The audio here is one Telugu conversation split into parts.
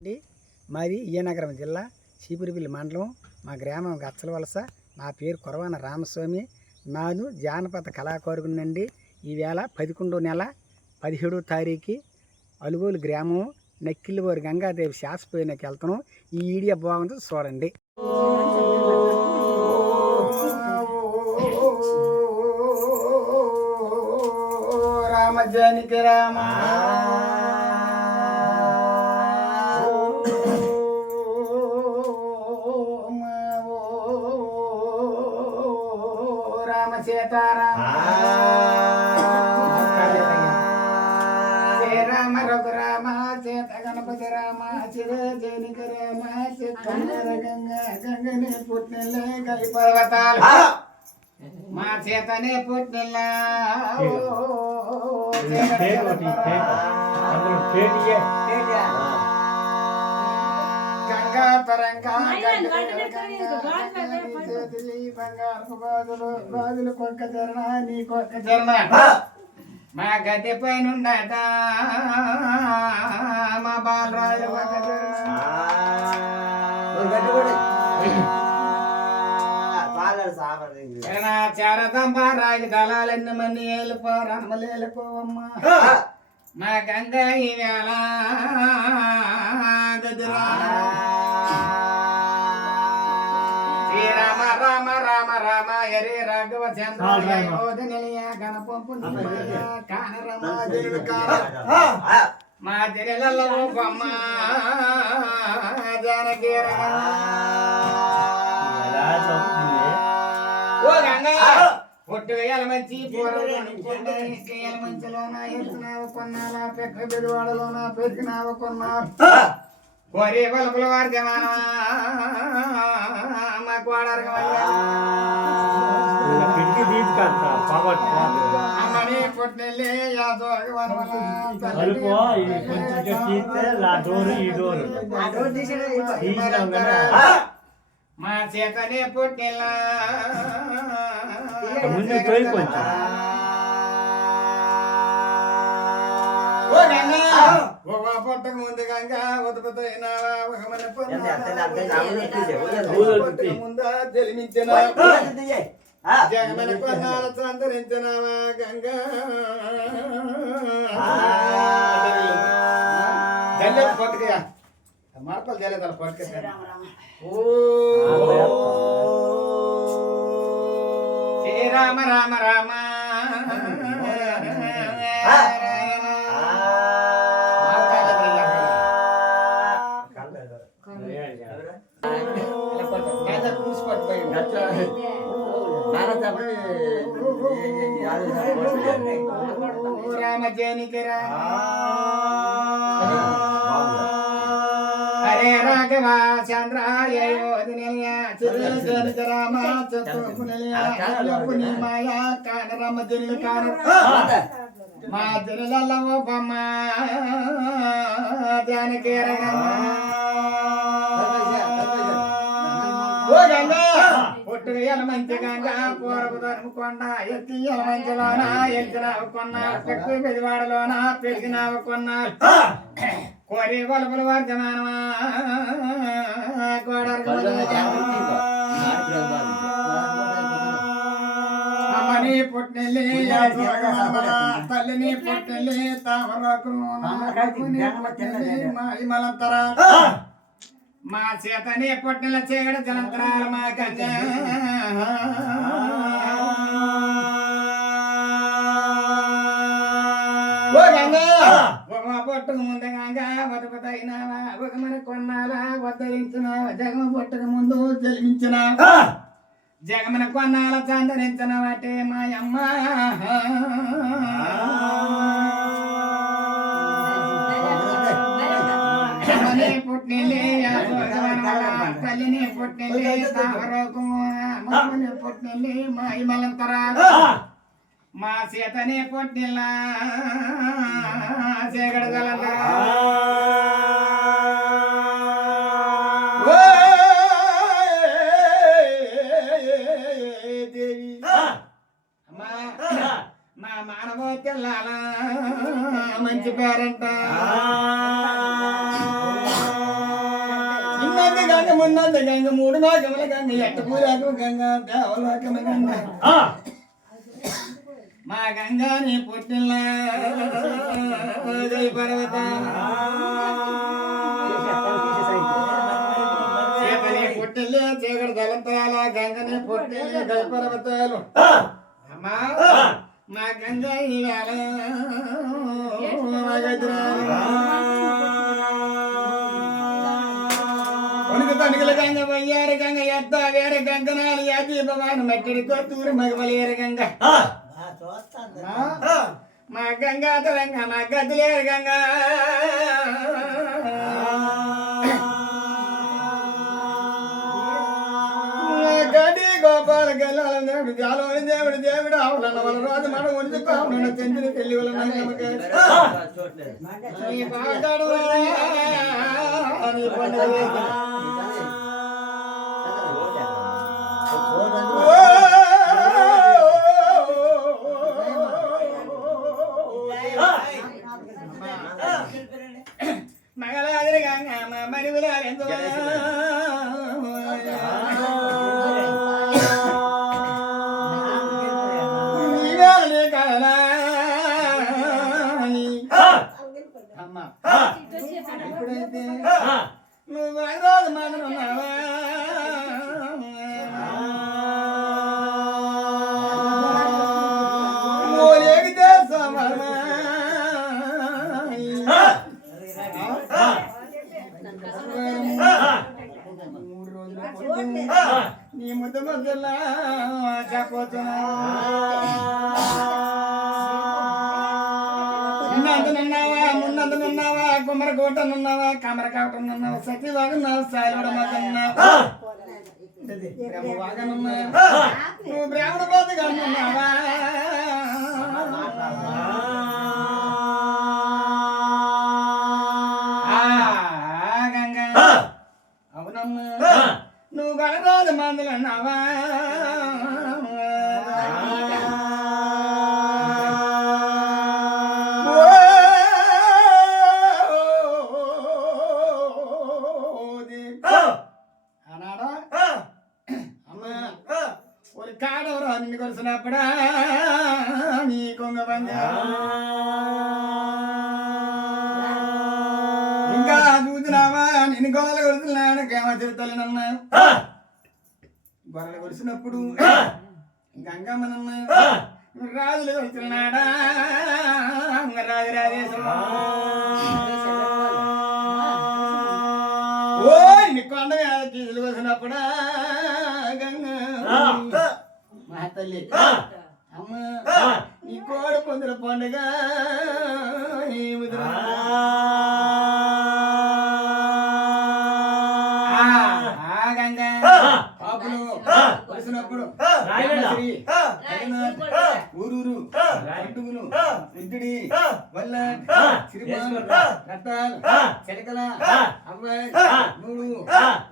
మాది విజయనగరం జిల్లా చీపురుపల్లి మండలం. మా గ్రామం గచ్చలవలస. నా పేరు కురవాన రామస్వామి. నాను జానపద కళాకారుడినండి. ఈవేళ 11వ నెల 17వ తారీఖు అలుగోలు గ్రామం నక్కిల్లివారి గంగాదేవి శాసపోయినకి వెళ్తున్నాం. ఈ వీడియో బాగుంటుంది, చూడండి. రామజానికి రామ సీతారామ శ్రీరామ రఘురామ సీత గణపతి రామ చిరజనిక రామ చిత్తర గంగా గంగనే పుట్టిన కలి పర్వతాలు మా చేతనే పుట్టిన గంగా తరంగా బంగారు బాదులు కొక్క చరణ నీ కొక్క చరణ మా గద్దె పైన ఉండట మా బాలరాజు కొక్క చరణ చారదంబ రాగి దళాలెన్ని మంది ఏలుపో రమలేలుకోవమ్మ మా గంగా ఈవేళ గదురా శ్రీరామ రామ రామ రామ హరే రాఘవ చంద్ర నిలయ గణపంపు మా జనలలో బొమ్మ జానకి ఓ గంగా పొట్టు వేయాల మంచి పూరవేయాల మంచిలోన ఎత్తున్నావు కొన్నాలా పెక్క బెదివాడలోన పెరిగినావు కొన్నా కోరే బలుపుల వారి జమానా మా కోడరు అమ్మని పొట్టెళ్ళి మా చేతనే పుట్టిన పొట్టకు ముందు గంగా ఉదపతైనావా ముందా జన్మించిన జగమని కొన్నాళ్ళ సంతరించినావా గంగా జల్లె పట్టుకయా మార్పలు జల్లేదా పట్టుక శ్రీరామ రామ రామ రామజనికరా హరే రాఘవ చంద్రాయ యోధనిలయ చిరజనిక రామ చతుపునిలయ మాయా కాన రామజనిక కాన మా జనులలో బొమ్మ జానకి పొట్టుగల మంచి గంగా పూరపు దొరుకుకొండ ఎత్తియల మంచిలోన ఎత్తినావు కొన్నా పెక్కు పెదివాడలోన పెరిగినావు కొన్నా కోరి కొలుపులు వర్ధమానమా అమ్మని పుట్టిల్లి తల్లిని పుట్టిల్లి తామరాకుని మాయిమలంతరా మా చేతనే పొట్టిన చీకటి జలంతరాల మా గంగా పొట్టుకు ముందు గంగా వదపతైనావా ఒక మన కొన్నాలా వద్దరించినావా జగమ పొట్టుకు ముందు జన్మించినావా జగమన కొన్నాల చందరించినవాటే మాయమ్మ పుట్టిల్లి తల్లిని పుట్టిల్లి తామరకు మమ్మల్ని పుట్టిల్లి మాయిమలంతరా మా సీతనే పుట్టిల్ల చేగడగలంతరా దేవి మా మానవ తెల్లాల మంచి పేరంట గంగ మున్నంత గంగ మూడు లోకముల గంగ ఎట్ట పూరాకు గంగ దేవలోకముల గంగ మా గంగాని పుట్టిన పర్వత పుట్టిల్లే చీకటి తలంతరాల గంగని పుట్టిల్లే గై పర్వతాలు అమ్మా మా గంగ తణుకుల గంగ వయ్యార గంగ ఎద్ద వేర గంగనాలు యాది భవాన్ మట్టిడి కొత్తూరు మగవలేరు గంగ మా గంగా తెలంగ మా గద్దలేరు గంగ గడి గోపాల గల్లాల దేవుడు జాలోని దేవుడు దేవుడు ఆవులన్న వాళ్ళ రోజు మనం ఉంచుకోకుండా చెందిన పెళ్లి వల్ల మగలాదిరి గంగ మా మడివిలా ఎప్పుడైతే నువ్వు ఐదారు మాటలున్నావా ఎగితే సమర్మా మూడు రోజులు నీ ముద్ద మధ్యలా చెప్పొచ్చునా ఉన్నందునున్నావా మున్నందునున్నావా కుమ్మరకోటనున్నావా కమరకాటనున్నావా సతీవాగన్నావు సాయిలవడమాకన్నావా బ్రహ్మవాగనున్నావా నువ్వు బ్రాహ్మణ బాధగానున్నావా గంగా అవునమ్మా నువ్వు గణరాజు మందులన్నావా కాడవరా నిన్ను కొలిసినప్పుడా నీ కొంగ ఇంకా చూసినావా నిన్ను గొర్రెలు కొలుస్తున్నాడు కేమ చెబుతానన్నా గొర్రెలు కొలిసినప్పుడు గంగమ్మనన్నా రాజులు కొలుస్తున్నాడా రాజరాజేశ్వర ఓ నీ కొండ కీజులు కొలిసినప్పుడా మా తల్లి అమ్మ నీ కోడి పొందుల పండుగ గంగా పాపులు కలిసినప్పుడు ఊరూరు పండుగలు ఇంటిడి వల్ల సిరిమాను రత్తాలు చెడకల అమ్మాయి మూడు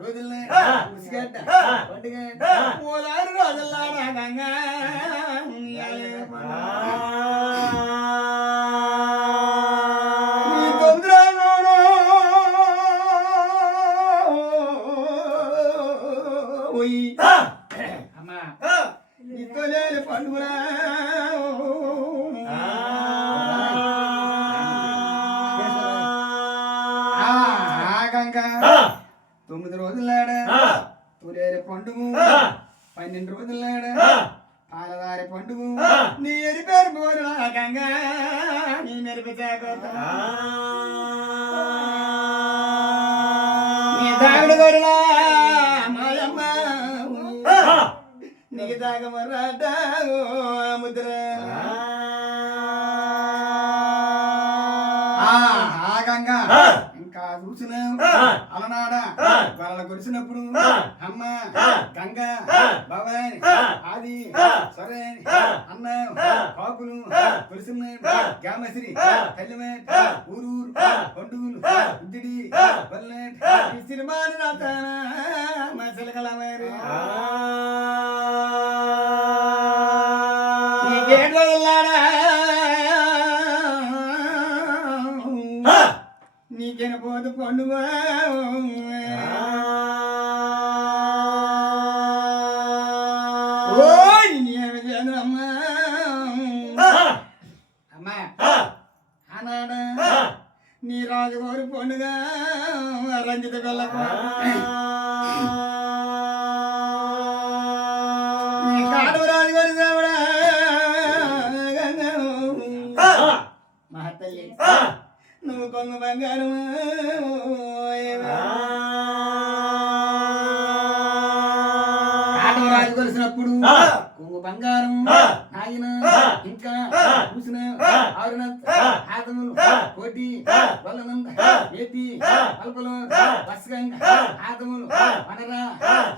రోజుల్ని ఉసిగడ్డ పండుగ మూలారు రోజుల్లాడా గంగా అమ్మా నీతో లేని పండుగ గంగా 9 రోజులాడా తొలేరు పండుగ 12 రోజులాడా పాలదారి పండుగ నీ ఎరిపేరు పోరు గంగా నీ మెరిపిచాకోత నీ దావిడి గొర్రెలా మాయమ్మ నీకు తాగమరాట ముద్ర గంగా ఇంకా చూసిన అలనాడ వాళ్ళ కొలిసినప్పుడు అమ్మ గంగ భవాని ఆది సరే అన్న కాకులు కొలిసిన గ్యామశ్రీ తల్లిమే ఊరూరు పండుగలు ఇంటిడి వల్లే ఈ సినిమాని రాతాన మసలగల మరి నీకెన పోదు పండుగ నీ రాజుగారి పండుగ రంజిత పిల్లకు నీ కాడు రాజుగారి దేవుడా మహతల్లి నువ్వు కొంగు బంగారం రాజు కలిసినప్పుడు కొంగు బంగారం నాయన ఇంకా చూసిన ఆరున ఆదములు కోటి వల్లనంద ఏటి పల్పలు బస్గంగ ఆదములు వనరా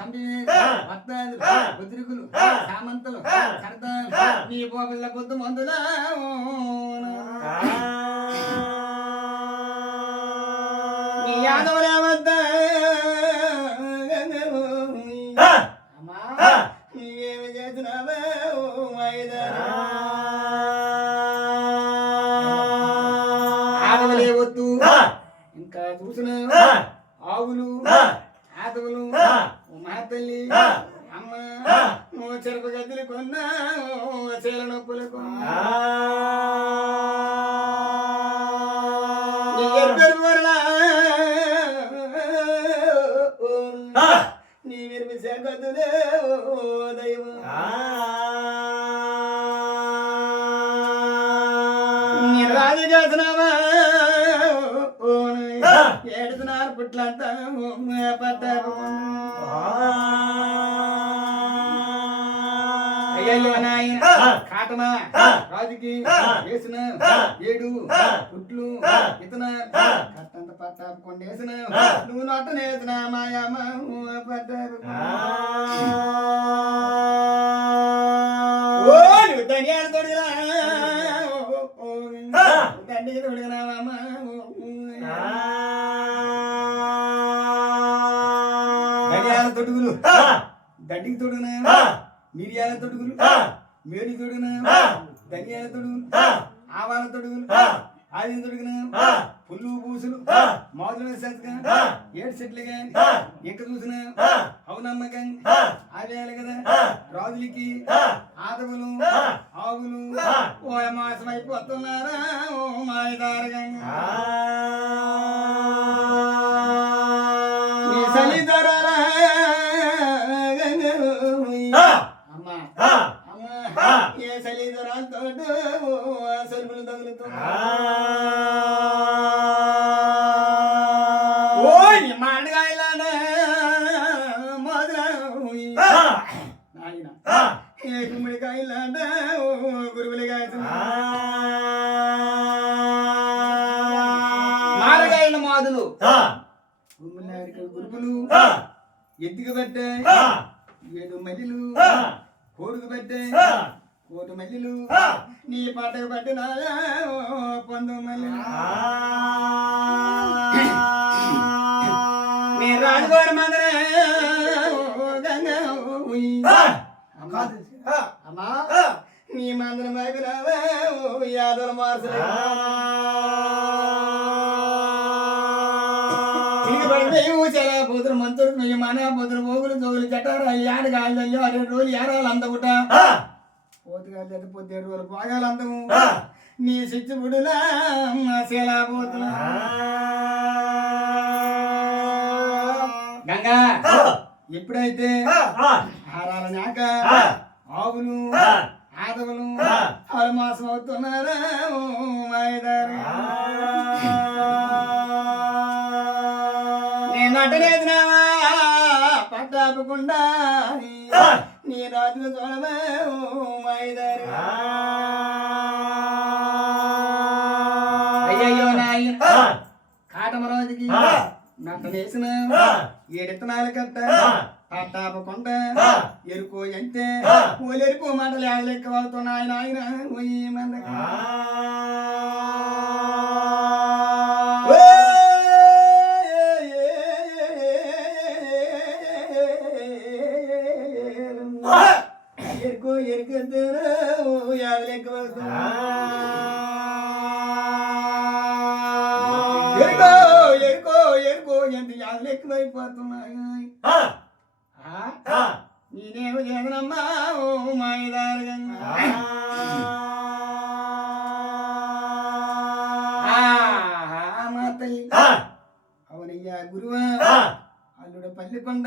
తంబి వత్తాదులు బుద్రికులు సామంతులు సరదాలు నీ పోపిల్ల పొద్దు మందులా నీ యాదవులే వద్ద నీవేమి చేసినావే ఆదవులే వద్దు ఇంకా చూసిన ఆవులు ఆదవులు మహతల్లి అమ్మ నువ్వు చెరుపు గదిలి కొన్నా చీల నొప్పులు కొన్నా నీ విరిమి గదులే దైవం నీ రాజు చేసినావా ఏడుతున్నారు పుట్లంతా పట్టారు అయ్యో నాయన కాటమా రాజుకి వేసిన 7 పుట్లు ఇతన కట్టంత పట్టాపు కొండేసిన నువ్వు నట్టనేసిన మాయమ్మ పట్టారు నువ్వు ధనియాలు తొడిగినా దండికి తొడిగినావమ్మ ధనియాల తొడుగులు దండికి తొడిగినా మిరియాల తొడుగులు మేడి తొడుగున ధనియాల తొడుగులు ఆవాల తొడుగులు ఆది తొడుగున పుల్లు పూసులు మాదుల సత్గా 7 సెట్లు గాని ఎక్క చూసిన అవునమ్మ గాని ఆవేయాలి కదా రాజులకి ఆదవులు ఆవులు ఓ మాసం అయిపోతున్నారా ఓ మాయదారగా నీ సలిదారా ఏ సలిదరాంతో సరుకులు తగులుతూ ఓయ్ మామిడికాయలానే నాయన ఏ గుమ్మడికాయలానే గురువులుగా మామిడికాయల మాదులు గురుపులు ఎత్తుకు పెట్టే 7 మల్లిలు కోడుకు పెట్టే 1 మల్లిలు నీ పాటకు పట్టిన 9 మల్లిలు నీ రాజుగారి మందరే అమ్మా నీ మందరం వైపురావే యాదవ మార్చలే చాలా పోతులు మంతుడు నువ్వు మన పోతులు పోగులు తోగులు జటారా యాడు గాలిలో 2 రోజులు యారాలు అందగుట పోతుగా పొద్దు 7 రోజులు పోగాలు అందము నీ సిచ్చుబుడులా శీలా పోతులా గంగా ఎప్పుడైతే హారాల నాక ఆవులు ఆదవులు 6 మాసం అవుతున్నారా మాయదారు నటనేదినావా పట్టాపకుండా నీ రాజులు చూడవే మాయదారు అయ్యయ్యో నాయన కాటమరాజుకి నట్టనేసిన 7 ఇత్తనాలు కట్ట పట్టాపకుండా ఎరుకో అంటే ఓలెరుకో మాటలు లెక్క అవుతున్నాయన ఆయన మందగా ఎరుకో ఎరుకంటే యాదలెక్క ఎరుకో ఎరుకో ఎరుకో ఎంత యాదలు ఎక్కువైపోతున్నాయి నేనేమో చేదనమ్మా ఓ మాయదారుగా ఉంటాయి. అవునయ్యా గురువా అల్లుడు పల్లికొండ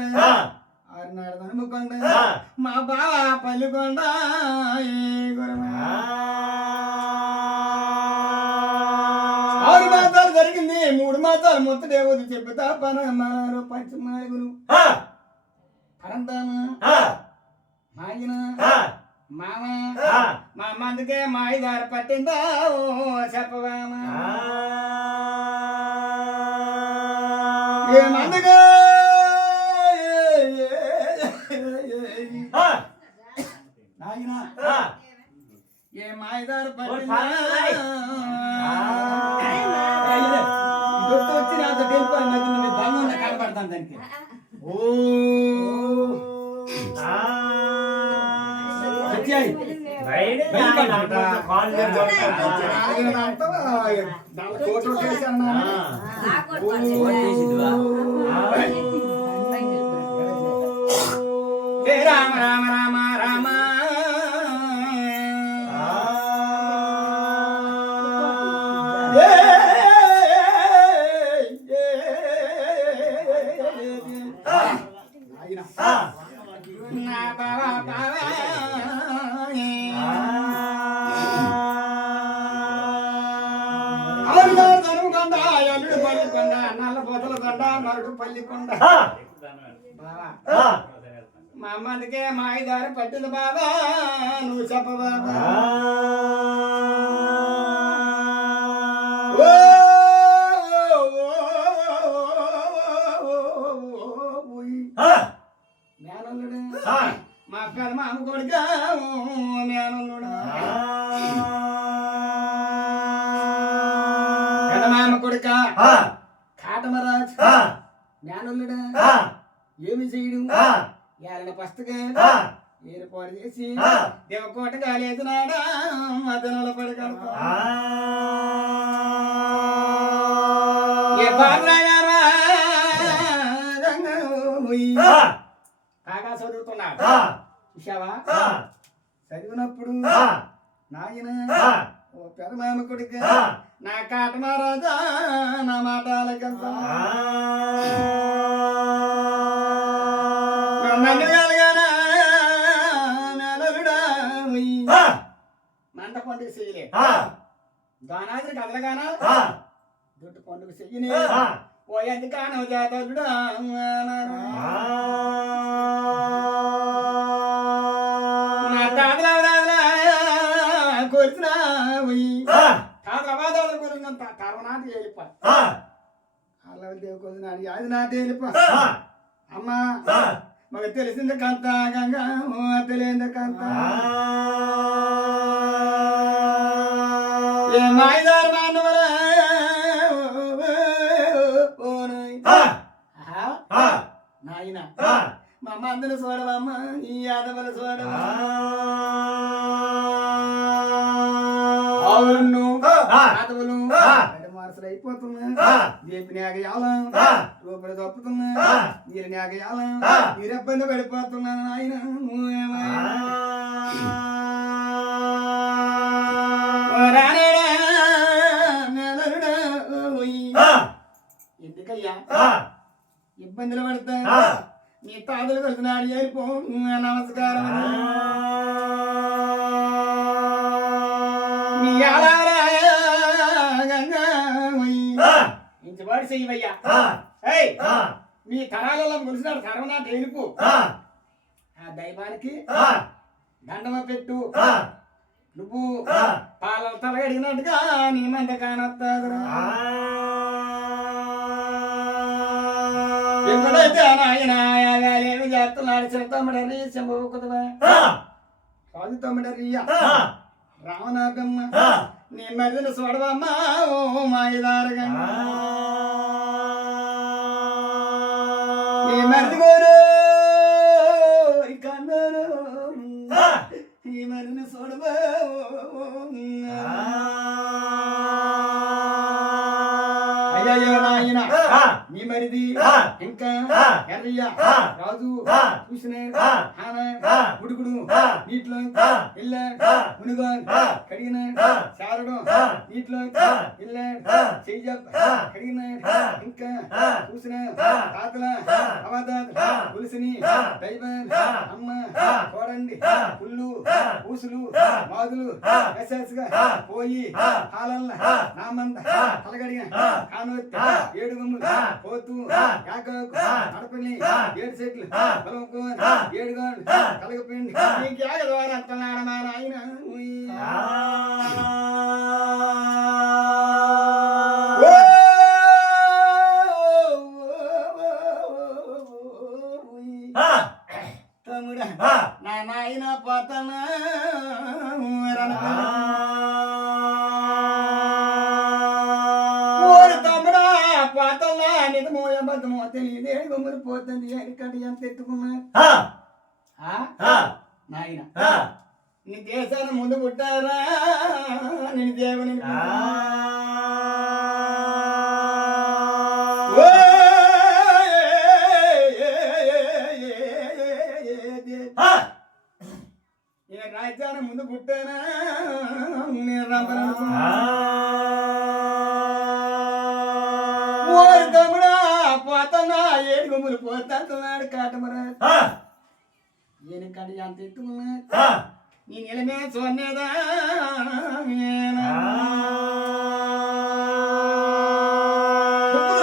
ఆరునాడు హనుమకొండ మా బావ పల్లికొండ గురువా 6 మాసాలు జరిగింది 3 మాసాలు ముత్తదేవత చెబుతా పనమారు పంచమాగులు పరందామ మాగిన మామ మా మందుకే మాయిదారు పట్టిందా చెప్పవామా ఏ మందుగా నాయన ఏ మాయిదారు పట్టిందా వచ్చి నాతో వెళ్ళిపోయి బంధంలో కనపడతాను దానికి రామ రామ రామ రామ నా బావా బావా ధనుకొండ అల్లుడు పల్లికొండ నల్ల పోతల దండ మరుడు పల్లికొండ బావా మా అమ్మదికే మా ఐదారు పట్టింది బాబా నువ్వు చెప్ప బాబా మేనల్లుడు మా పెద్ద మామ కొడుక మేనల్లుడు పెద్ద మామ కొడుక కాటమరాజు మేనల్లుడు ఏమి చేయడు ఏళ్ళ పస్తుగా ఏర్పాటు చేసి దేవకోట గాలేసినాడా అతనుల పడగడతా కాగా చదువుతున్నాడు చూసావా చదివినప్పుడు నాయన ఓ పెదమామ కొడుక నా కాటమరాజా నా మాటలకంత మంట పండుగ చెయ్యలే దానాద్రి కదలగానా దుడ్డు పండుగ చెయ్యని ఓ ఎందుకానో జాతరుడా నా తాతల కొరిసిన తాతల కొరినంత తర్వనాథ వెళ్ళిపో అల్ల దేవు కొరినాడు అది నా వెళ్ళిపో అమ్మా మగ తెలిసింది కంత గంగా తెలియంది కంత ఏ మాయిదారు మానవరా నాయన మా అమ్మ అందరూ చూడవమ్మ ఈ యాదవులు చూడవా ఆవులను యాదవులు మనసులు అయిపోతున్నా దేపి నేగయాలం రూపలు తప్పుతున్నా మీరు నేగయాలం మీరు ఇబ్బంది పడిపోతున్నా ఆయన ఎందుకయ్యా ఇబ్బందులు పడతా నీ తాతలు కలిసినాడు చేరిపో నమస్కారం నీ ఇంచబాటు చెయ్యవయ్యా నీ తరాలలో కొలిసినాడు సర్వనాథ వెళ్ళిపో ఆ దైవానికి దండమ పెట్టు నువ్వు పాల తలగడిగినట్టుగా నీ మంద కానొస్తాడు ఎక్కడైతే నాయన ఏమి చేస్తున్నాడు చెప్తామడరి చెంబుకుదవా రాజు తమ్ముడరియా రావణాకమ్మ నీ మరిదిని చూడవమ్మా ఓ మాయదారుగా నీ మరిది గోరు కన్నరు ఈ మరిదిని చూడవా అయ్యయ్యో నాయన ఈ మరిది ఇంకా ఎర్రయ్య రాజు చూసిన ఉడుకుడు నీటిలో ఇల్ల మునుగా కడిగిన చారడం నీటిలో ఇల్ల చెయ్య కడిగిన ఇంకా చూసిన తాతల అవదాత పులిసిని దైవ అమ్మ చూడండి పుల్లు పూసులు మాదులు మెసేజ్గా పోయి హాలల్ల నామంద కలగడిగిన కానొత్తి ఏడుగమ్ములు పోతూ యాకకు నడపని 7 సెట్లు పొలంకు 7 గంటలు కలగపిండి నీకు యాగ ద్వారా అంటున్నాడు మా నాయన తమ్ముడా నా నాయన పోతనా తమ్ముడా పోతన్నా నిజమో అబద్ధమో తెలియదు గుమ్మరి పోతుంది ఎక్కడ ఎంత ఎత్తుకున్నా నాయన నీ దేశాన్ని ముందు పుట్టారా నేను దేవుని రాజ్యాన్ని ముందు పుట్టానా నేను తమ్ముడా పోతున్నా 7 గుమ్ములు పోతున్నాడు కాటమరా ఈయన కడి అంత ఎత్తుకున్నా నేను ఎలిమే సోనేదా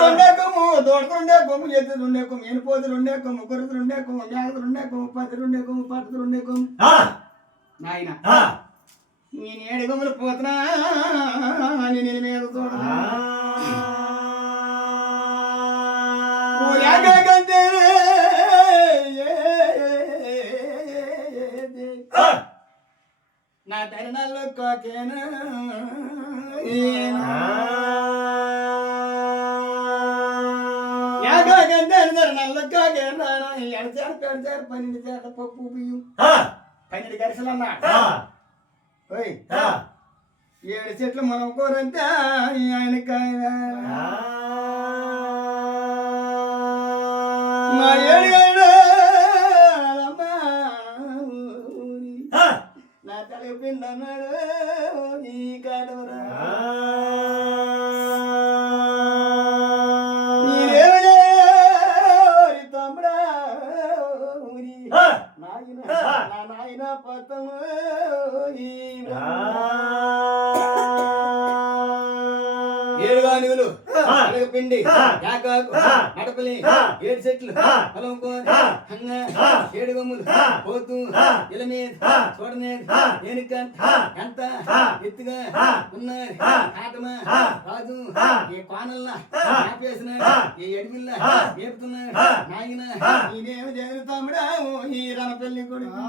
రెండే కొమ్ము దొడక రెండే కొమ్ము ఎద్దు రెండే కొమ్ము ఎనిపోదు రెండే కొమ్ము కొరుకు రెండే కొమ్ము మేకలు రెండే కొమ్ము 10 రెండే కొమ్ము 10 రెండే కొమ్ము నాయన నేను 7 కొమ్ములు పోతున్నా నేను ఎలిమే చూడనా నా తరుణాల్లో కోకేనా నల్ల కాకేనా ఎడచారు పెడచారు 12 చేత పప్పు బియ్యం 12 గరిసెలు అన్నా 7 చెట్లు మనం కోరంటే ఆయనకి నా 7 నా తల పిండన్నాడు ఈ కాడవరా తమ్ముడా నాయన నా నాయన పతము ఏడుగానుగులు పిండి యాకాకు నడపలి 7 సెట్లు పొలంకు హంగ 7 గమ్ములు పోతూ ఇలమే చూడనే ఏనుక ఎంత ఎత్తుగా ఉన్నారు కాటమ రాజు ఈ కోనల్ల ఆపేసిన ఈ అడవిల్ల ఏపుతున్నారు నాయన నేనేమి జరుగుతాముడా ఈ రణపల్లి కొడుకు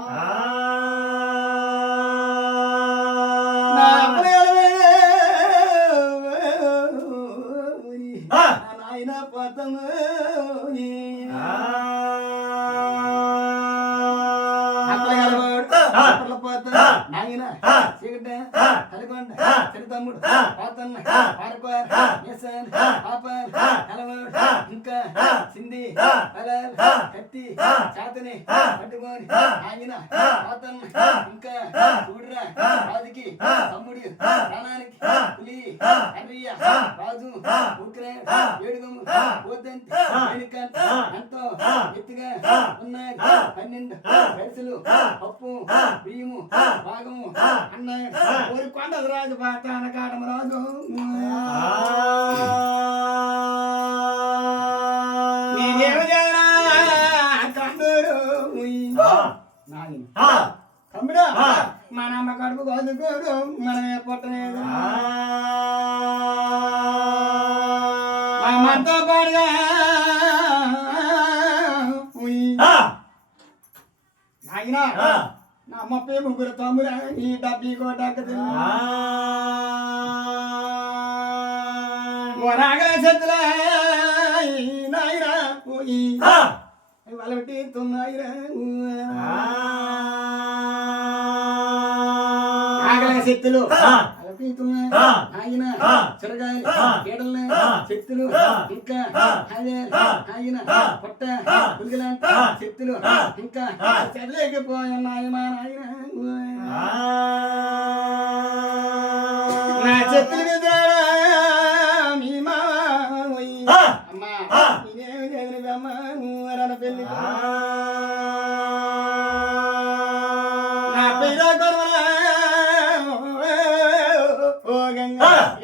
నాయన పోతము నాయన చీకట కలగొండ తమ్ముడు పోతన్న పాడుకో పాప కలవాడు ఇంకా సింధి కలర్ కత్తి చాతని పట్టుకొని ఆయన పోతన్న ఇంకా చూడరా రాజుకి తమ్ముడు ప్రాణానికి పులి అన్నయ్య రాజు ఉక్రే 7 గమ్ములు పోతంతి ఎంతో ఎత్తుగా ఉన్నాయి 12 గరిసెలు పప్పు బియ్యము భాగము అన్నాడు కోరికొండ రాజు పాతాన కాడమ రాజు నేనేమి చేయనా తమ్ముడు తమ్ముడు మన అమ్మ కడుపు కోదుకోడు మనమే పొట్టలేదు మనతో పాడుగా నాయనా నా 33 తమ్ముడు ఈ 70 కోట వరాగల చెట్ల నాయనా పోయి వలటిస్తున్నాయిరా ఆగల చెట్టులు పీతులు ఆయన చిరగాలి పీడల్ని శక్తులు ఇంకా ఆయన పొట్ట పులిగలంట శక్తులు ఇంకా చదిలేకపోయాయి మా నాయన నా శక్తులు మీద మీ మామయ్య అమ్మా నేనేమి చదివినమ్మా నువ్వు రన పెళ్లి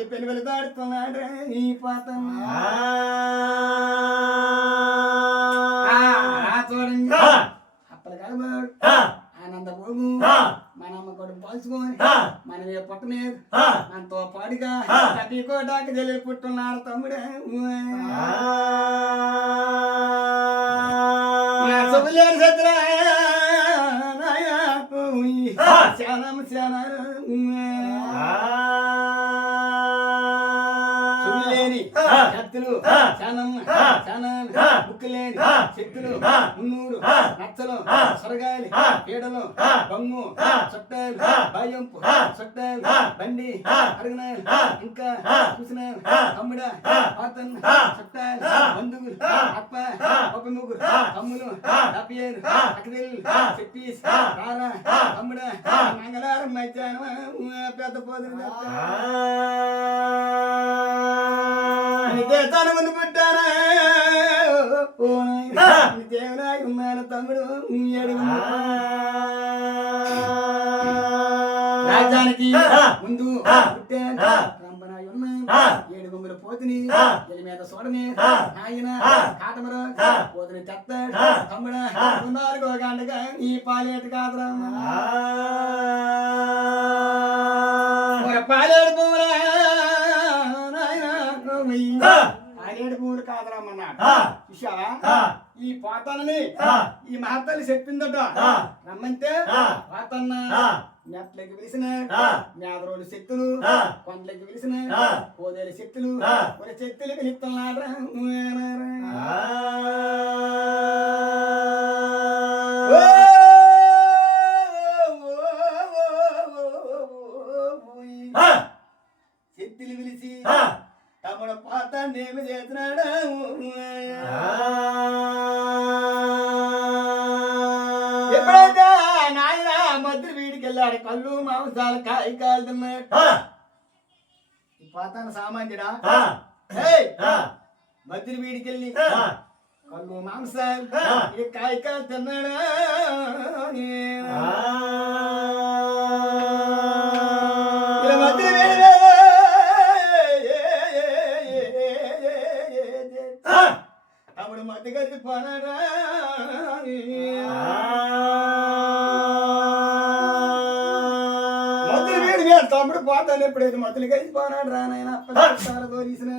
పెళ్లి వెళ్ళి దాడుతున్నాడు ఈ పాతం చూడండి అప్పటికాడు ఆనంద బాబు మన అమ్మ కొడుకు పాల్చుకొని మనం ఏ పుట్టలేదు మనతో పాడుగా తప్పికోటాకి తెలియ పుట్టున్నారు తమ్ముడే చెబులేరు సత్రా శానం శాన శక్తులు ముక్కులేని శక్తులు మున్నూరు నచ్చలు సొరగాలి పీడలు బొమ్ము చుట్టాలు భయంపు చుట్టాలు బండి అరగనాలు ఇంకా చూసిన తమ్ముడ పాతన్ చుట్టాలు బంధువులు అప్ప ఒక ముగ్గురు తమ్ములు తప్పేరు అక్కడిల్లు చెప్పేసి రారా తమ్ముడ మంగళవారం మధ్యాహ్నం పెద్ద పోదురు తన ముందు పుట్టారా దేవునాయి ఉన్నాను తమ్ముడు రాజ్యానికి ముందు పుట్టాను రంపనాయి ఉన్నాను 7 గుంపుల పోతుని ఎలి మీద చూడని ఆయన కాటమరు పోతుని చెత్తాడు తమ్ముడ 4 గంటగా ఈ పాలేటు కాదురా పాలేడు పువ్వులా ఆరేడు పూలు కాదరమ్మన్నాడు చూసావా ఈ పోతానని ఈ మహత్తల్లి చెప్పిందట రమ్మంటే పోతన్న మెట్లకి పిలిచిన మేదరోలు శక్తులు కొండలకి పిలిచిన పోదేల శక్తులు ఒక శక్తులు పిలుస్తున్నాడు శక్తులు పిలిచి తమ్ముడు పోతాన్ని ఏమి చేస్తున్నాడు ఎప్పుడైతే నాయన మధ్య వీడికి వెళ్ళాడు కళ్ళు మాంసాలు కాయ కాలుతున్నాడు పోతాను సామాన్యుడా మధ్య వీడికి వెళ్ళి కళ్ళు మాంసాలు కాయ కాలుతున్నాడా మధ్య వీడి తమ్ముడు మధ్య కలిసి పోనాడా మధ్య వీడి మీద తమ్ముడు పోతాను ఎప్పుడైతే మధ్యలో కలిసి పోనాడు రానాయన చుట్టాలు తోలిసిన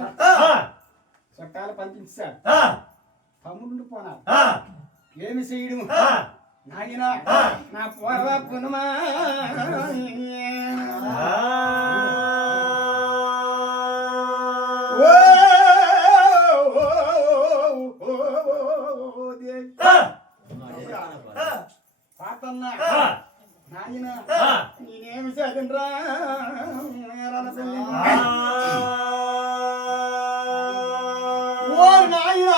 చుట్టాలు పంపించాడు తమ్ముడు పోనాడు ఏమి చేయడం నాయన నా పూర్వ పునమా పాతన్న నాయన నేనేమి చదివిరా ఓ నాయన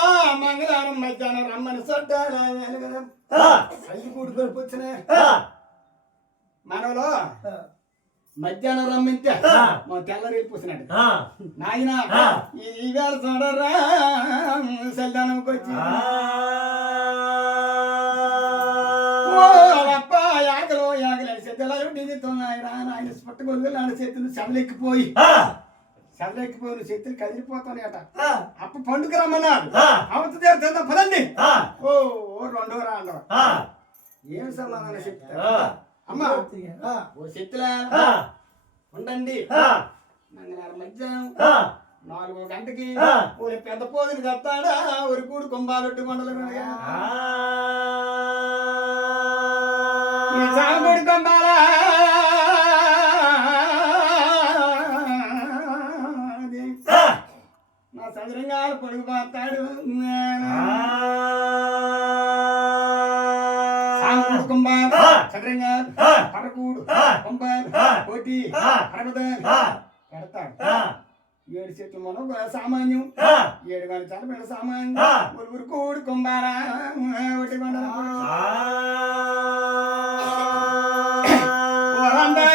మంగళవారం మధ్యాహ్నం రమ్మని చట్టాలి కూడుకొని వచ్చిన మనలో మధ్యాహ్నం రమ్మింటే మా తెల్లరి పూసినాడు నాయన ఈ వేళ చూడరా సెల్దానంకి వచ్చి అప్ప యాగలు యాగలు చెత్తలు నిందుతున్నాయి రా నాయన పట్టుకొలు నాన్న చేతులు చెదలెక్కిపోయి చేతులు కదిలిపోతున్నాయట అప్ప పండుగ రమ్మన్నారు అవత తీరుతుందా పదండి ఓ 2వ రాండవ ఏం సమాధానం చెప్తా అమ్మా ఓ చెత్తులా ఉండండి మంగళవారం మధ్యాహ్నం 4 గంటకి ఊరి పెద్ద పోదుని కట్టాడా ఊరి కూడు కుంభాలొట్టు కొండలు సాగుడి కొంబాలా నా సదరంగాలు పొడుగు పోతాడు కుంభార్ చంద్రంగా పరకూడు కుంభార్ కోటి అరవద పెడతాడు 7 చెట్లు మనం సామాన్యం 7 గాలి చల్లబెడ సామాన్యం ఊరు కూడు కుంభారా ఒకటి కొండ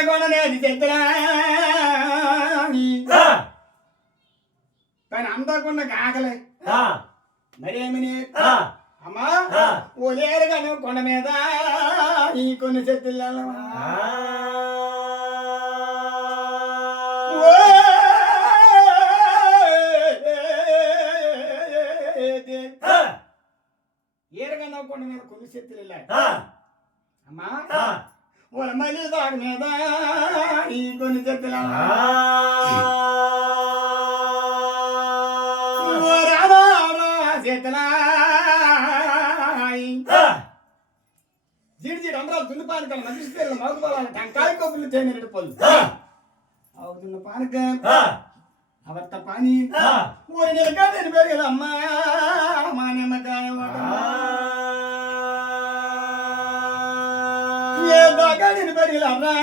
కొండనేది చెత్తరా కానీ అందకుండా కాగలే మరేమిని అమ్మా ఓలేరుగాను కొండ మీద ఈ కొన్ని చెట్లు ఏరుగా కొండ మీద కొన్ని చెట్లు వెళ్ళాయి అమ్మా ఓల మళ్ళీ దాని మీద ఈ కొన్ని చెట్లు జీడి అమరాలు దున్నిపానకాల మధ్య మగుపాల టంకాయ కొబ్బులు తేనెడు పళ్ళు అవుతున్న పానక అవత్త పాని ఊరి నిలకాయ పేరు అమ్మా మా నిమ్మకాయ దాకాడిని పేరు అమ్మా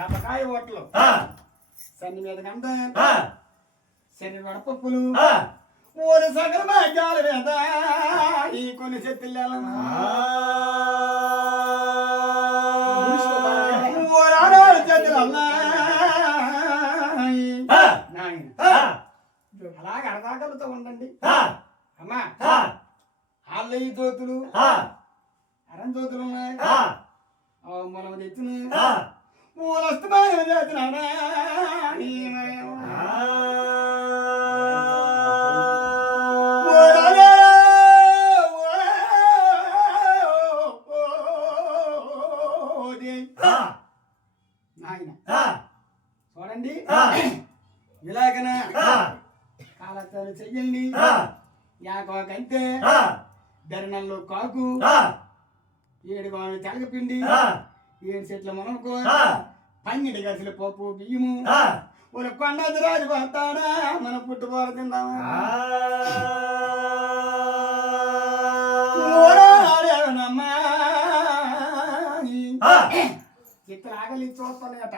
దమ్మకాయ ఓట్లు సన్ని మీద కంట శని వడపప్పులు ఊరి సగల భాగ్యాల మీద ఈ కొన్ని చెట్లు అలాగే అరదాకలతో ఉండండి అమ్మా వాళ్ళ ఈ దోతులు అరం దోతులు ఉన్నాయి మనం తెచ్చిన మూలస్తమానం చేస్తున్నాడా చూడండి ఇలాగన కాలతో చెయ్యండి యాకంటే ధరణంలో కాకు 7 గోడలు తెలగపిండి 7 చెట్ల మునకో 12 గరిసెల పప్పు బియ్యము ఒక కొండది రాజు పోతాడా మన పుట్టుబోర తిందామా చిత్ర ఆగలి చూస్తానట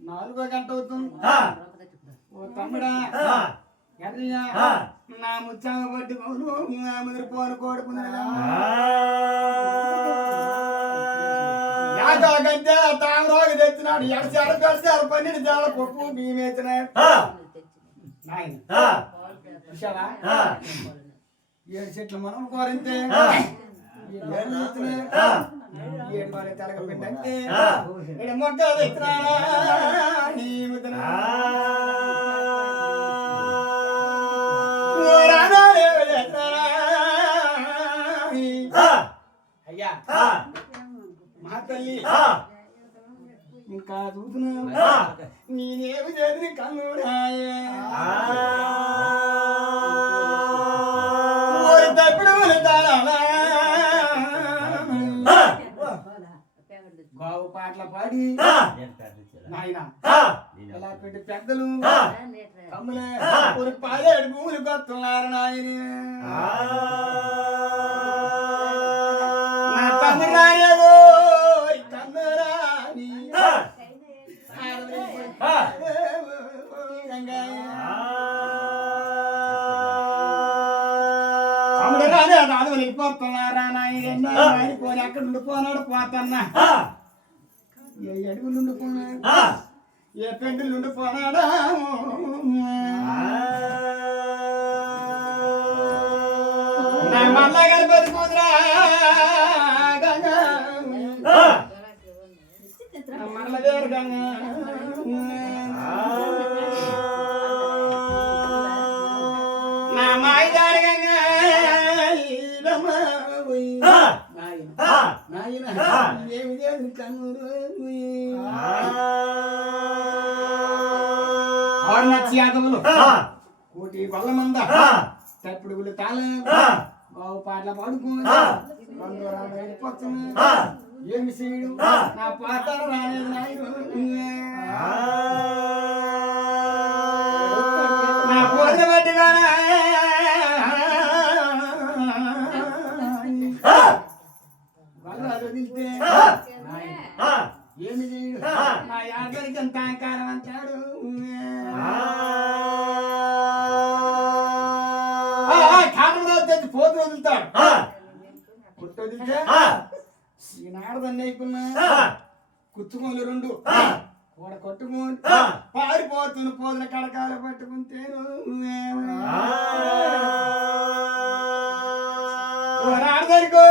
4వ గంట అవుతుంది ఓ తమ్ముడా ఎర్రయ్యా నా ముచ్చామ పట్టుకోను ముదిరిపోను కోడుకున్నా గంటే తామరాకు తెచ్చినాడు 7 చాల పెడతారు 12 చాల పప్పు బియ్యం వేసినాడు నాయన చూసావా 7 చెట్లు మనం కోరింతే 7 వారి తెలగ పిండంటే మొక్కలు తెచ్చినా అయ్యా మా తల్లి ఇంకా చూస్తున్నా నేనేమి చేసిన కన్నుడాయే తప్పుడు బావు పాటలు పాడి నాయన ఎలా పెట్టి పెద్దలు తమ్ములే ఒక 17 భూములు కొత్తున్నారు నాయన వెళ్ళిపోతున్నారా నాయన పోని అక్కడ ఉండిపోనాడు పోతన్నా ఏ అడుగులు ఉండిపోనాడు ఏ పెండులు ఉండిపోనాడా మళ్ళా గారి బతుకుదురా మళ్ళా గారు గంగా నా మాయదారి గంగా ఏమి చేసి కన్నుడు యాదవులు 1 గొల్ల మంద తప్పుడుగులు తాళ బావు పాటలు పాడుకుని ఏమి చేయడు నా పాటలు రాలేదు నాయుడు నా పోత బట్టిగా తెచ్చి పోతు వదులుతాడు పుట్టు వదిలితే ఈనాడదన్నీ అయిపోయినా కుచ్చుకోలు రెండు కూడ కొట్టుకుని పారిపోతున్న పోతున్న కడకాలు పట్టుకుంటేను ఆడదనుకో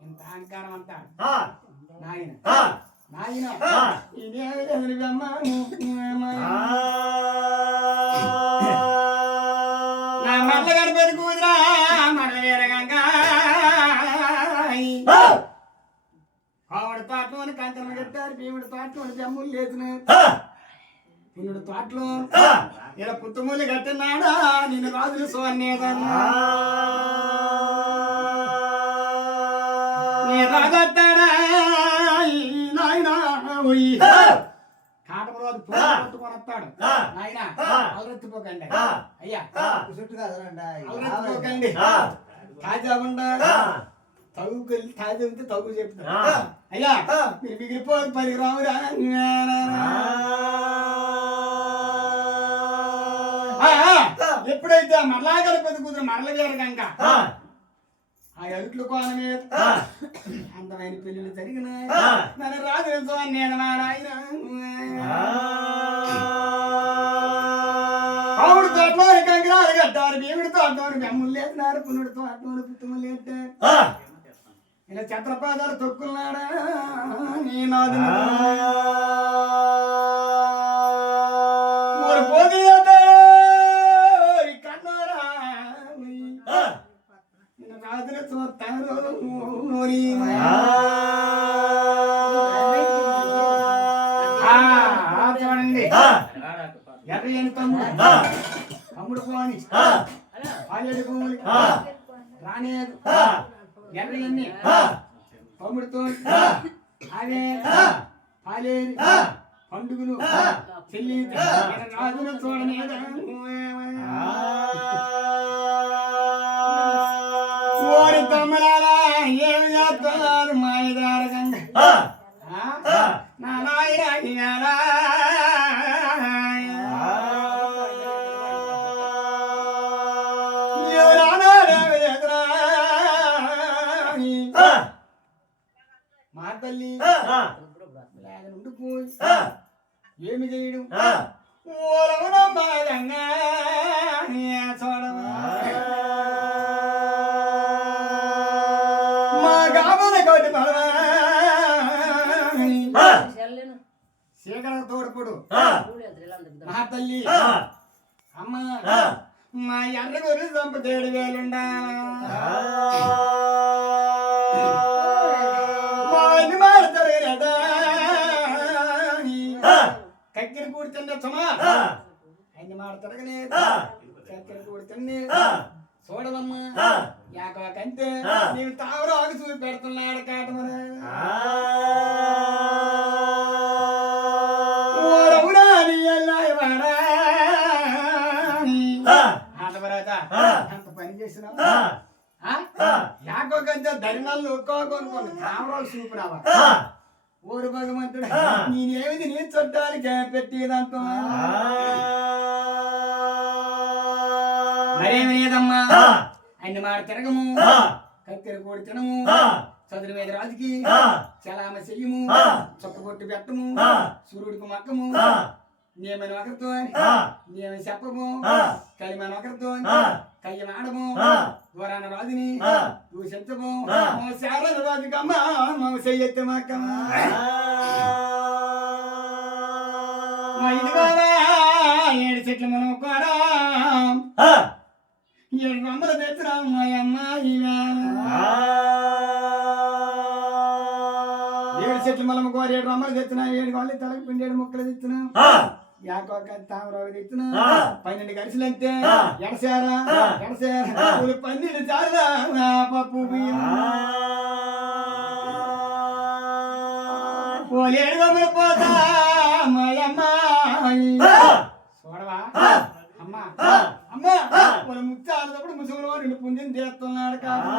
ఇంత అహంకారం అంటాడు నాయన నాయన ఇదేమమ్మ నా మరల గణపతి కూతురా మరల వీరగంగా ఆవిడ తోటలోని కంకణం కట్టారు భీముడి తోటలోని జమ్ములు లేచినారు పుల్లుడు తోటలో ఇలా పుట్టుమూలి కట్టినాడా నిన్ను రాజులు సోన్నేదన్నా నీ రాజత్తాడా నాయనా కాటమ రోజు పట్టుకొని వస్తాడు నాయన అలరెత్తిపోకండి అయ్యా చుట్టూ కాదండి అలరెత్తిపోకండి తాజా ఉండా తగుకు తాజా ఉంటే తగు చెప్తాడు అయ్యా మీరు మిగిలిపోదు పరికి రామురా ఎప్పుడైతే మరలా గణపతి కూతురు మరల వీరగంగ ఆ ఎరుట్లు కోన మీద అందమైన పెళ్లిళ్ళు జరిగినాయి నన్ను రాజు నేను నారాయణ ఆవిడ తోటలోని కంకరాలు కట్టారు భీముడి తోటలోని బెమ్ములు లేపినారు పున్నుడి తోటలోని పుట్టుమలు ఎట్టారు ఇలా ఛత్రపాదాలు తొక్కున్నాడా నీ నాదు పోతే రాజులు చూస్తారు చూడండి ఎర్రని తమ్ముడు పోని పాలేడు భూములు రానేదు ఎర్రయన్ని తమ్ముడితో అవే పాలేరు పండుగలు చెల్లి రాజులు చూడనేదా తమ్ములారా ఏమి చేస్తున్నారు మాయదారకంగా నా నాయన మా తల్లి ఉండిపోయి ఏమి చేయడం ఓరవునమ్మా చూడమా శేఖర తోడుపుడు మా తల్లి అమ్మ మా ఎర్ర గురి చంపు 7,000 కక్కిరి కూర్చుండే సుమా అన్ని మాట తిరగనే కక్కిరి కూర్చుండి చూడవమ్మా యాకో కంటే నేను తావరాకు చూసి పెడుతున్నాడు కాటమరా అంత పని చేసిన యాకో కంటే ధరినాలు ఒక్కోనుకోండి తావరాలు చూపురావా ఓరు భగవంతుడు నేనేమిది నీ చుట్టానికి పెట్టేదంతా మరేమి లేదమ్మా అన్ని మాట తిరగము కత్తెర కోడి తినము చదురు మీద రాజుకి చలామ చెయ్యము చొక్కబొట్టు పెట్టము సూర్యుడికి మక్కము నేమని ఒకరితో నేమ చెప్పము కలిమని ఒకరితో కయ్య మాడము దూరాన రాజుని దూషించము శారద రాజుకమ్మా మా చెయ్యెత్తి మక్కమ్మా ఇదిగోవా 7 చెట్లు మనం కోరా 7 రమ్మలు తెచ్చినా మా అమ్మాయి 7 చెట్లు మనం కోరి 7 రమ్మలు తెచ్చినా 7 వాళ్ళు తలకు పిండి 7 ముక్కలు తెచ్చినా యాకొక తామరావు తెచ్చినా 12 గరిసెలు అంతే ఎడసేరా 12 చారా పప్పు బియ్యం 7 రమ్మలు పోతా మా అమ్మాయి చూడవా అమ్మా అమ్మా మన ముచ్చాడప్పుడు ముసుగులో 2 పుంజం చేస్తున్నాడు కాదు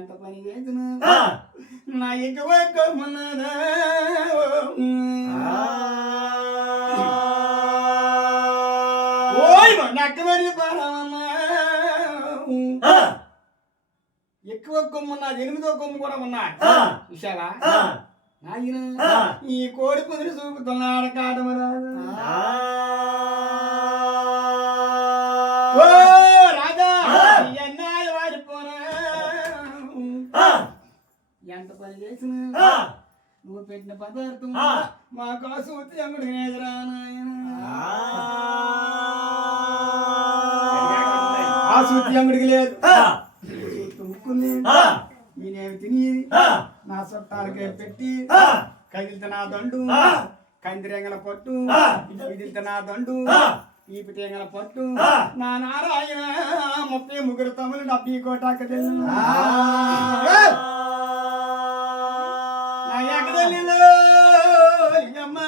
ఎంత పని చేసిన నా ఎక్కువ కొమ్మన్నదా ఓయ్ నక్కమని పారమ్మా ఎక్కువ కొమ్ము ఉన్నది 8వ కొమ్ము కూడా ఉన్నాయి చూసావా నాయన ఈ కోడి కుదిరి చూపుతున్నాడు కాటమరాజు ఓ రాజా ఎన్నాళ్ళు వాడిపోనా ఎంత పని చేసిన నువ్వు పెట్టిన పదార్థం మా కాసు అంగుడికి ఎదురా నాయన ఆ సూతి అంగుడికి లేదు ముక్కుని నేనేమి తిని నా చుట్టాలకే పెట్టి కదిలితే నా దండు కందిరెంగల పట్టు విదిలితే నా దండు ఈపిటేంగల పట్టు నా నారాయణ 33 తమ్ములు 70 కోటాక నా యాగదల్లిలో లింగమ్మ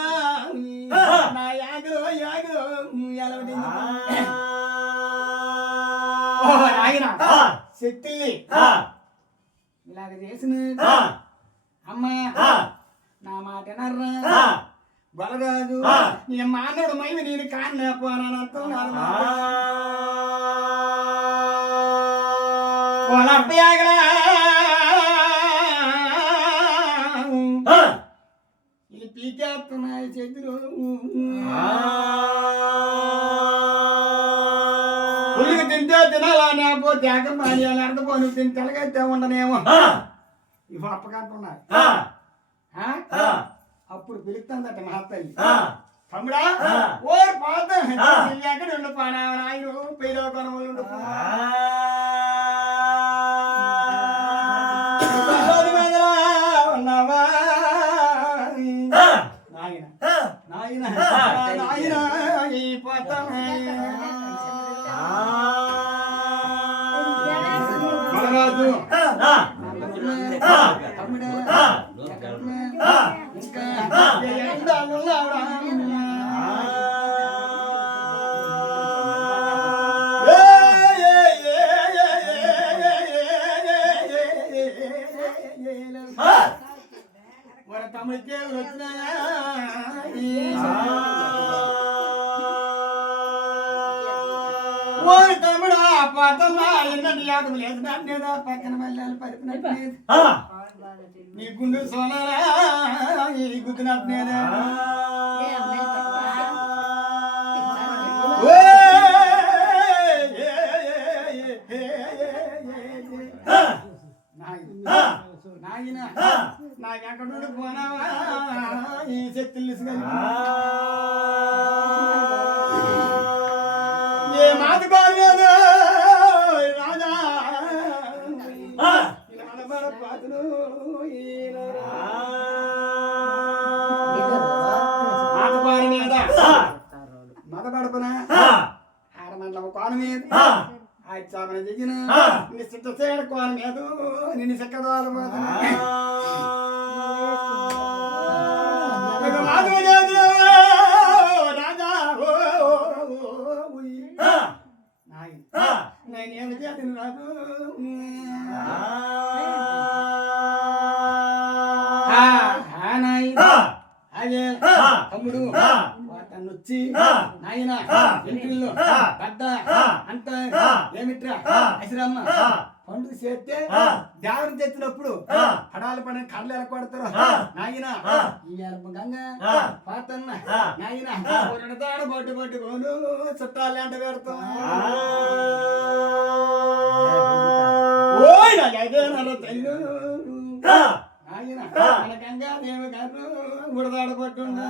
నా యాగలో ఎలవడి ఆయన శక్తుల్ని ఇలాగ చేసిన అమ్మ నా మాట నర్రా బలరాజు నీ మానవుడు మైవి నేను కాన్నపోనంతో వాళ్ళప్పయాగలా ఈ పీకేస్తున్నాయి చేతులు పులికి తింటే తినాలా లేకపోతే ఏకం మానేయాలి అర్థపోను తిని తెలగైతే ఉండనేమో ఇవి అప్పకంటున్నారు అప్పుడు పిలుస్తుందట మా తల్లి తమ్ముడా ఓ పాత ఎక్కడ ఉండిపోనా ఆయన పేరు కొనవలు ఉన్నావా నాయన నాయన నాయన ఈ పోతామే బలరాజు తమ్ముడా ఇంకా మన తమ్ముడికే వచ్చినాయా ఓరి తమ్ముడా పాతమ్మా ఎన్నటి యాదం లేదు లేదా పక్కన మళ్ళీ పరిపినట్లేదు నీ గుండు సోనారా ఈ గుద్దినట్లేదా నాయన నాకెక్కడ పోనావా ఈ శక్తులు ఏ మాట బాగలేదు రాజా పాతులు మాట మీద మత పడపన ఆడమండల కోన మీద చాపన దిగిన నీ చిట్ట సేడ కోన మీద నిన్ను చెక్కదాల రాజా నేనేమి చేసిన రాదు అదే తమ్ముడు వచ్చి నాయన ఇంటిల్లో పెద్ద అంత ఏమిట్రా అసిరమ్మ పండుగ చేస్తే దేవుని తెచ్చినప్పుడు పడాలి పని కళ్ళు ఎలా కొడతారు నాయన ఈ గంగ పాతన్న నాయన తాడు పట్టు పట్టుకోను చుట్టాలు ఎంట పెడతాం ఓయ్ నా అదే నల్ల తల్లు నాయన మన గంగా దేవి గారు బుడదాడు పట్టున్నా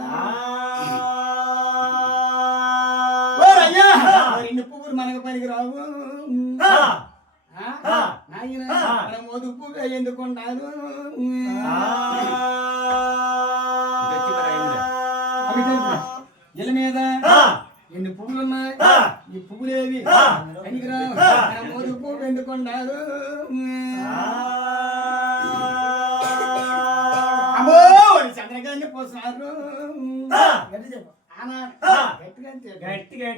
రెండు పువ్వులు మనకు పనికి రావు నాయన మన మోదుపు ఎందుకుంటారు ఇళ్ళ మీద ఎన్ని పువ్వులు ఉన్నాయి ఈ పువ్వులేవి పనికి రావు మన మోదుపు ఎందుకుంటారు అమ్మో చంద్రగాన్ని పోసారు గట్టిగా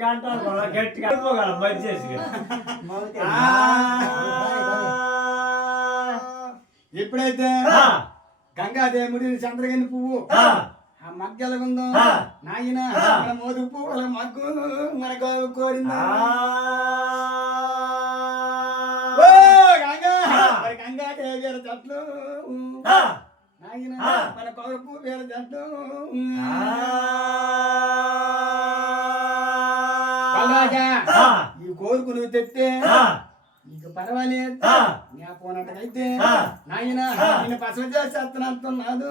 గంట గట్టిగా మంచి ఎప్పుడైతే గంగాదేవుడి చంద్రగని పువ్వు ఆ మగ్గెల ఉందో నాయన మన మోదు పువ్వుల మగ్గు మన కోరిందా గంగాదేవి వేరే చెట్లు నాయన మన కొరకు వేరే చెట్లు ఈ కోరుకు నువ్వు తెస్తే నీకు పర్వాలేదు జ్ఞాపకైతే నాయన నేను పసలు చేస్తున్నాడు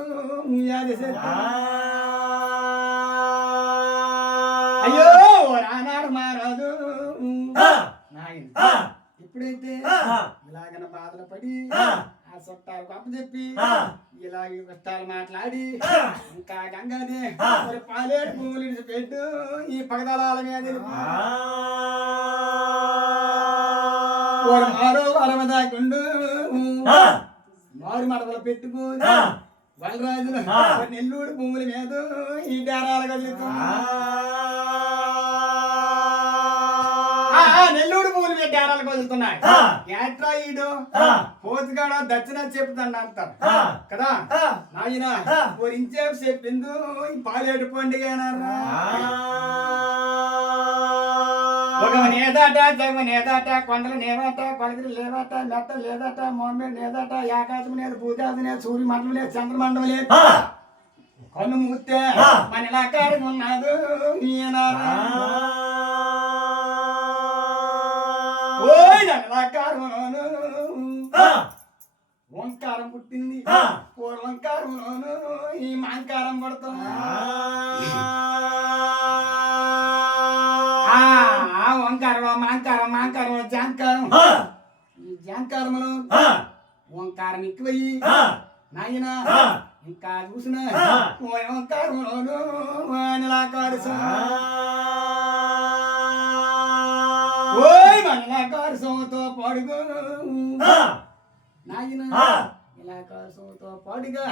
అయ్యో రానాడు మారాదు నాయన ఎప్పుడైతే ఇలాగన బాధలు పడి ఆ చుట్టాలకు అప్పచెప్పి ఇలాగ కష్టాలు మాట్లాడి ఇంకా గంగాదే పాలేడు పువ్వులు పెట్టు ఈ పగదలాల మీద మారో అలమదాకుండు మారు మడతలు పెట్టుకుని బలరాజులు నెల్లూరు భూముల మీద ఈ డేరాలు కదులుతూ నెల్లూరు భూముల మీద డేరాలు కదులుతున్నాయి ఏట్రా ఈడు పోతుగాడ దక్షిణ చెప్తాను అంటారు కదా నాయన ఇంచేపు చెప్పింది ఈ పాలేడు పండుగ ఒక నేదాట జగ నేదాట కొండలు నేదాట కొలగిరి లేదాట మెట్ట లేదాట మొమ్మే నేదాట ఆకాశం లేదు భూజాది లేదు సూర్య మండలం లేదు చంద్రమండలం లేదు కన్ను మూస్తే మన ఇలాకారం ఉన్నాడు ఇలాకారంలోను ఓంకారం పుట్టింది ఓంకారంలోను ఈ మాంకారం పడుతుంది ఓంకారం మాంకారం మాంకారం జాంకారం ఈ జాంకారములు ఓంకారం ఎక్కువయ్యి నాయన ఇంకా చూసిన ఓంకారంలోను నిలాకారు ఓయ్ నిలాకారు సోతో పాడుగో నాయన నిలాకారు సోతో పాడుగా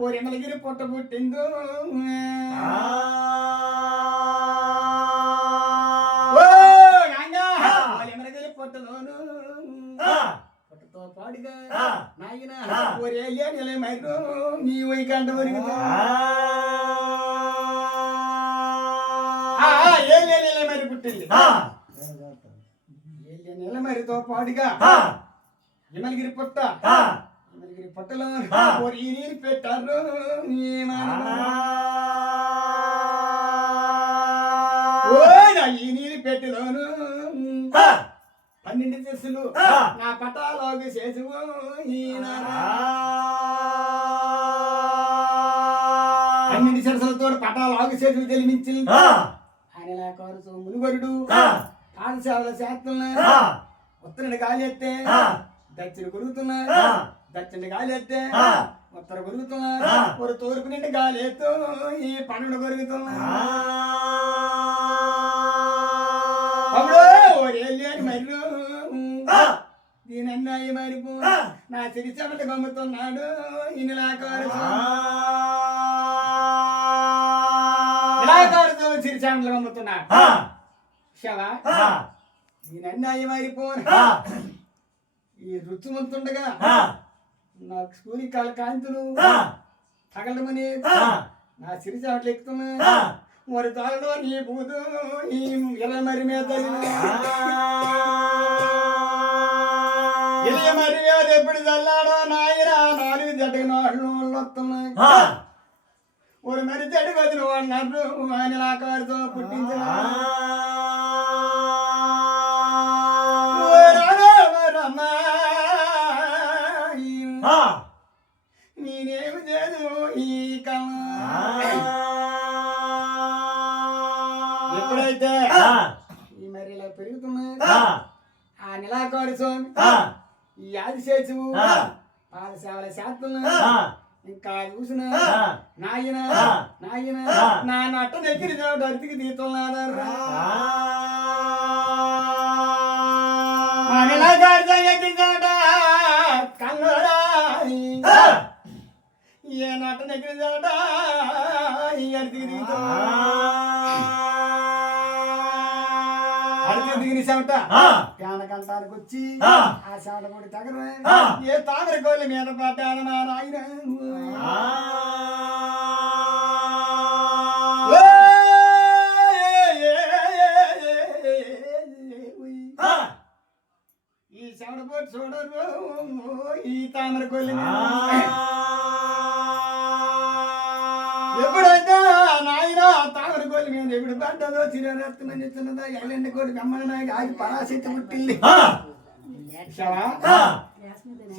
ఓ రెమలగిరి పొట్ట పుట్టిందో పొట్టతో పాడుగా నాయన మరి నీ వైకంఠ మరి పుట్టింది మరితో పాడుగా హిమలగిరి పొట్ట హిమలగిరి పొట్టలో ఈ నీరు పెట్టారు ఈ నీరు పెట్టిలోను 12 దశలు నా పటాలోకి చేసు అన్నింటి సరసలతో పటాలోకి చేసు జన్మించింది ఆయన కోరుచు మునుగరుడు పాఠశాల చేస్తున్నారు ఉత్తరుడు గాలి ఎత్తే దక్షిణ కొరుగుతున్నారు దక్షిణ గాలి ఎత్తే ఉత్తర కొరుగుతున్నారు ఒక తూర్పు నుండి గాలి ఎత్తు ఈ 12 కొరుగుతున్నారు మరి దీనన్నాయి మరిపు నా చిరి చెమట గమ్ముతున్నాడు ఇలాకారుతో చిరి చెమటలు గమ్ముతున్నాడు శవా దీనన్నాయి మరిపో ఈ రుచిమంతుండగా నాకు స్కూలి కాల కాంతులు తగలమని నా చిరి చెమటలు ఎక్కుతున్నా మరి తాగడం నీ పూదు ఈ ఇలా మరి మీద ఇలా మరి మీద ఎప్పుడు చల్లాడో నాయన 4 జడ్డు నాళ్ళు వస్తున్నాయి ఒక మరి చెడు వదిలి అన్నారు ఆయన ఆకారుతో పుట్టించిన నేనేమి చేదు ఈ కళ ఎప్పుడైతే ఈ మరి ఇలా పెరుగుతున్నాయి ఆ నిలాకారు స్వామి ఈ ఆదిశేషు పాదసేవల శాస్త్రం ఇంకా చూసిన నాయన నాయన నా నట్ట దగ్గర అతికి తీస్తున్నాడు కన్నడా ఏ నట్ట దగ్గర ఈ అతికి తీస్తున్నా అడిగి దిగిన చెమట ప్యానకంటానికి వచ్చి ఆ చెమట పొడి తగరు ఏ తామర కోళ్ళ మీద పడ్డాను మా నాయన ఈ చెమట పొడి చూడరు ఈ తామర కోళ్ళ ఎప్పుడైతే నాయన తామర కోళ్ళ మీద ఎప్పుడు పడ్డదో చిరస్తున్నది చిన్నదా ఎల్లండి కోడి కమ్మని నాయకు ఆగి పరాశక్తి పుట్టింది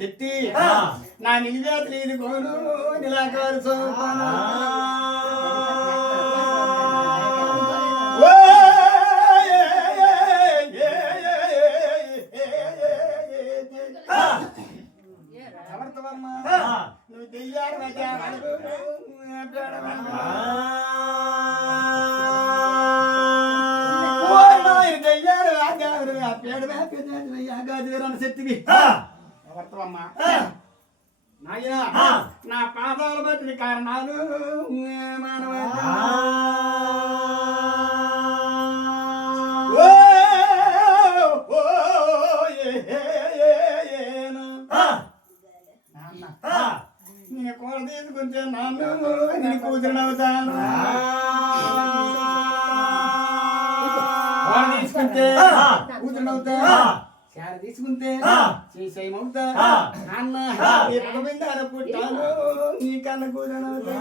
శక్తి నా నిలివేతలు ఇది కోను నిలాకారు సోపాన నువ్వు తెయ్యారు శక్తికి ఎవరితోమ్మా నాయన నా పాదాలు బట్టి కారణాలు మానవ నేను కూర తీసుకుంటే నాన్న నేను కూతురు అవుతాను తీసుకుంటే కూతురు అవుతా చార తీసుకుంటే చేసేయమవుతా నాన్న పదవిందార పుట్టాను నీ కన్న కూతురు అవుతా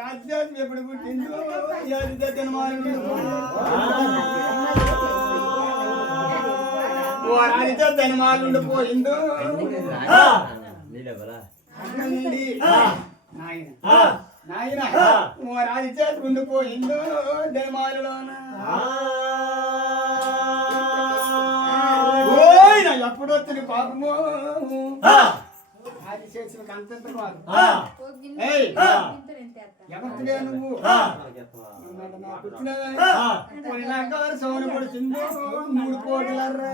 రాజ్యాన్ని ఎప్పుడు పుట్టిందో ధనమాలుండి పోయిందో నాయన ఓ రాజు చేతి ఉండిపోయిందో ధనమాలులోన ఎప్పుడు వచ్చిన పాపము అది చేసిన అంతంత కాదు ఎవరిగా నువ్వు సోన పొడిచిందో 3 కోట్లర్రా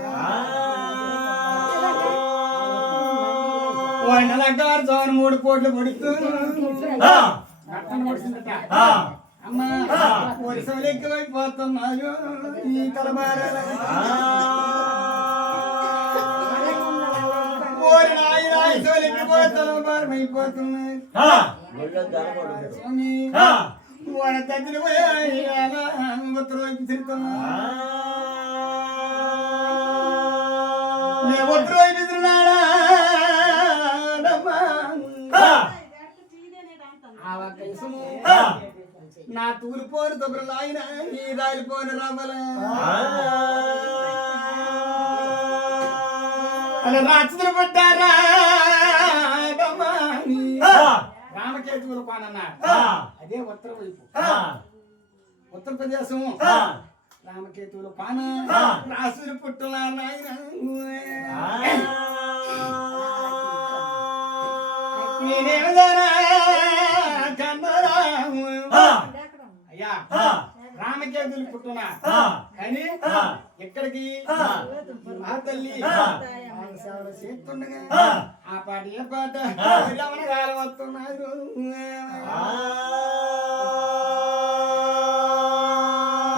సోన 3 కోట్లు పొడుతూ పొడిచిందట అమ్మ పోలీసులు ఎక్కువైపోతున్నారు ఈ తలబారాల అయిపోతున్నాయి వాళ్ళ దగ్గర ఉత్తరవైపు తిరుగుతున్నా ఉత్తరవైపు తిరుగున్నాడా నా తూలిపోని తొబ్బలు ఆయన ఈ రాలిపోని రవ్వల అలా రాక్షసులు పట్టారా రామకేతువులు పానన్నారు అదే ఉత్తర వైపు ఉత్తరప్రదేశం రామకేతువులు పాన రాసులు పుట్టున్నారు నాయన అయ్యా రామకేతువులు పుట్టున్నా కానీ ఎక్కడికి మా తల్లి చేస్తుండగా ఆ పాట ఏ పాట రమణగాలు వస్తున్నారు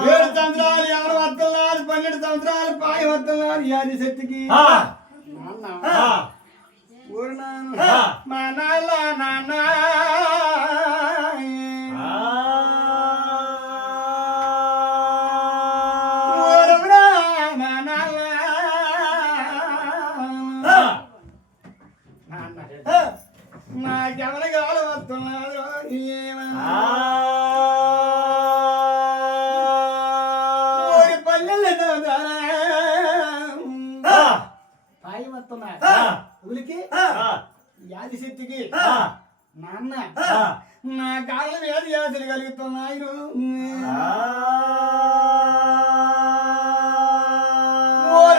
7 సంవత్సరాలు ఎవరు వస్తున్నారు 12 సంవత్సరాలు పాయ వస్తున్నారు యాది శక్తికి ఊరు నాన్న మా నాన్న నాకెవరి కాలు వస్తున్నారు పల్లెల్లో పాయి వస్తున్నారు ఉలికి యాది శక్తికి నాన్న నా కాళ్ళ వ్యాధి యాసలు కలుగుతున్నాయి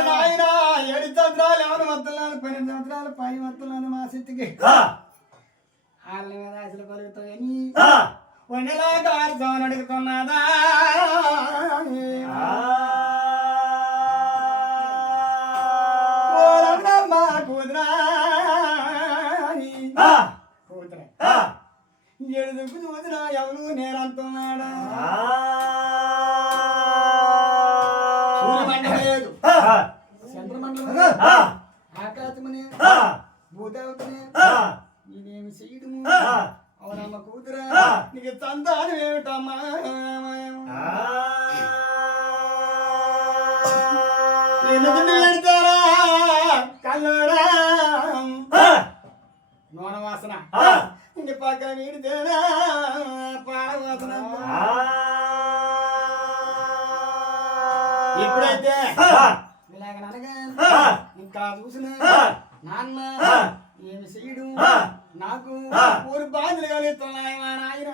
నాయన 7 సంవత్సరాలు ఎవరు వస్తున్నాను 12 సంవత్సరాలు పాయి వస్తున్నాను మా శక్తికి వాళ్ళ మీద ఆశలు కలుగుతాయని వండలా కారుతాను అడుగుతున్నదా మా కూతురా ఎడుదుకు చూసిన ఎవరు నేనంటున్నాడా సూర్యమండలం లేదు చంద్రమండలం ఆకాశమనే భూదేవతనే ఇదేమి చేయడము అవునమ్మ కూతురా నీకు సంతానం ఏమిటమ్మా పెడతారా కల్లరా నూనె వాసన ఇంక పక్క నీడితేనా పాల వాసన ఎప్పుడైతే ఇలాగనగా ఇంకా చూసిన నాన్న ఏమి చెయ్యడు నాకు ఊరు బాధలు కలుగుతున్నాయి మా నాయన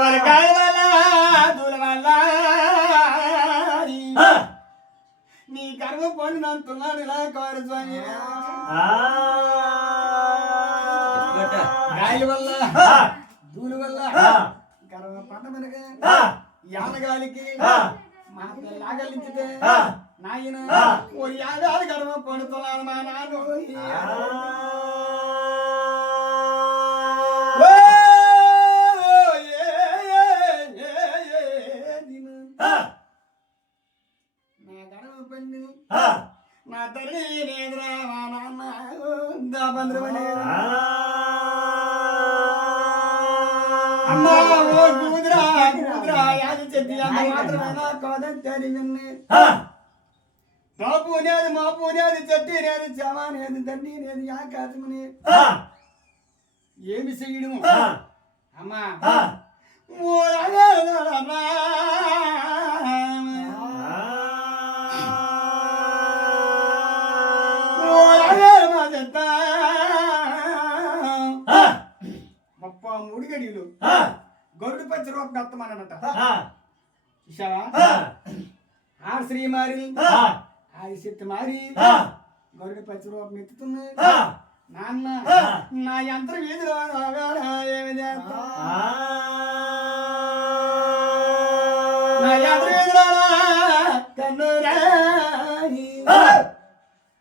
వరకాయ వల్ల దూల వల్ల నీ కర్మ పొందినంతున్నాడు ఇలా కోరు స్వామి గాలి వల్ల దూలు వల్ల కర్మ పంట మనగా యానగాలికి మా లాగలించితే నాయన ఓ యాదాలు కర్మ పడుతున్నాను మా నాన్న నా గడవ పండి నా తల్లి నేదురా మా నాన్న దాబంద్రమని అమ్మా ఓ కూతురా కూతురా యాది చెట్టి అంత మాత్రమేనా కాదని తెలియని బాపు అనేది మాపు అనేది చెట్టి అనేది చమ అనేది తండ్రి అనేది ఆకాశమని ఏమి చెయ్యడము అమ్మా మూడు గడియలు గరుడు పచ్చి రూపం కత్తమనట చూసావా ఆ శ్రీ మారి ఆది శక్తి మారి గరుడు పచ్చి రూపం ఎత్తుతుంది నాన్న నా యంత్రం వీధిలో ఏమి చేస్తా నా యంత్రం వీధిలో కన్నురా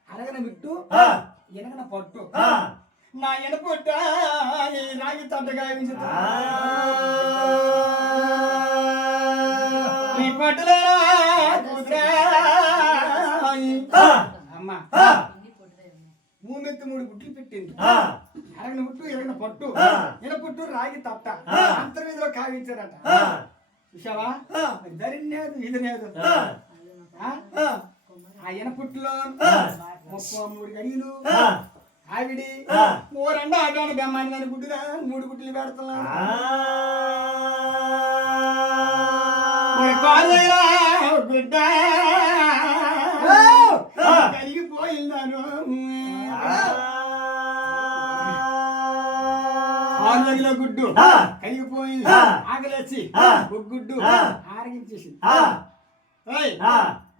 అరగన బిట్టు ఎనగన పట్టు నా ఎనపొట్ట రాగి తట్టగా నీ పట్టులేరా అమ్మా మూమెత్తి మూడు గుట్లు పెట్టింది అరగన పుట్టు ఎరగన పట్టు ఎనపొట్టు రాగి తట్ట అంతర్వీధిలో కావించారట చూసావా ధరిలేదు ఇది లేదు ఆ ఎనపుట్టులో 33 గడియలు ఆవిడి ఓ రెండు ఆటాడు బెమ్మాని కానీ గుడ్డుగా 3 గుడ్లు పెడుతున్నా గుడ్డ కలిగిపోయిందాను 6 గదిలో గుడ్డు కలిగిపోయింది ఆకలేసి ఒక గుడ్డు ఆరగించేసింది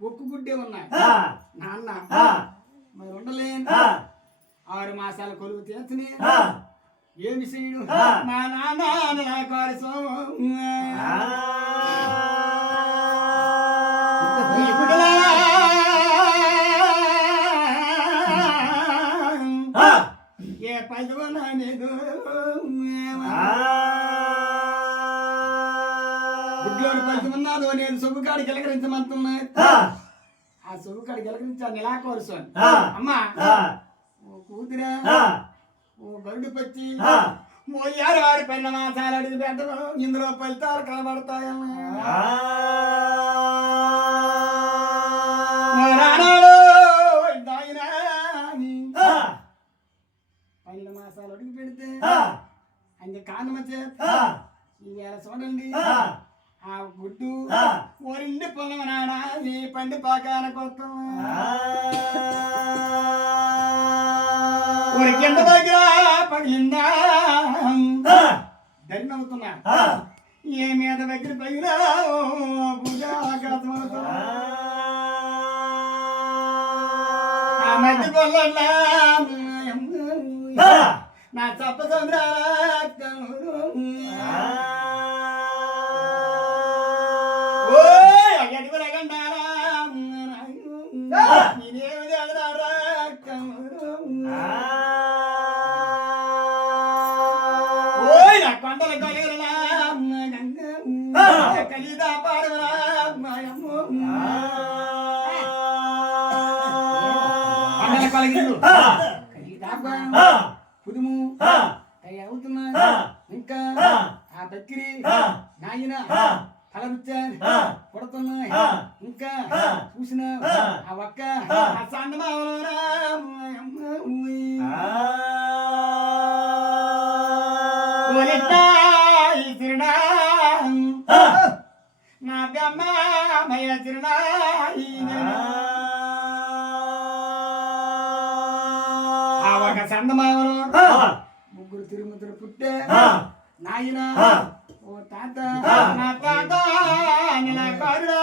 ఒక్క గుడ్డే ఉన్నాయి నాన్న మరి ఉండలేను 6 మాసాల కొలువు తీర్చని ఏమి చేయడు మా నాన్న నా కోసం ఏ పదవలేదు గుడ్లోని పలుకున్నాదో నేను సొమ్ముకాడి గిలకరించమంటున్నా ఆ సొమ్ముకాడి గిలకరించా నిలాకోరుసు అమ్మా కూతురా ఓ గరుడు పచ్చి మోయారు 6 పెన్న మాసాలు అడిగి పెట్టడం ఇందులో ఫలితాలు కనబడతాయన్నా పన్నెండు మాసాలు అడుగు పెడితే ఆయన కానమ చేత ఈవేళ చూడండి ఆ గుడ్డు ఓ 2 పొలమనాడా ఈ పండి పాకాన కొత్త కింద దగ్గర పగిలిందా ధన్యవుతున్నా ఏ మీద దగ్గర పగిలా పూజ ఆకాశం ఆ మధ్య పొల్లా నా చప్ప సముద్రాగండారా నేనేమి కొండల కలిగిరలా కలిదా పాడవరా కొండల కలిగిరు పుదుము అవుతున్నా ఇంకా ఆ దగ్గరి నాయన తలరుచ్చాను కొడుతున్నాయి ఇంకా చూసిన ఆ ఒక్క నా దమ్మయ తిరునాయి ఆ ఒక సందమావను ముగ్గురు తిరుమతులు పుట్టే నాయన ఓ తాత నా తాత నా కారుడా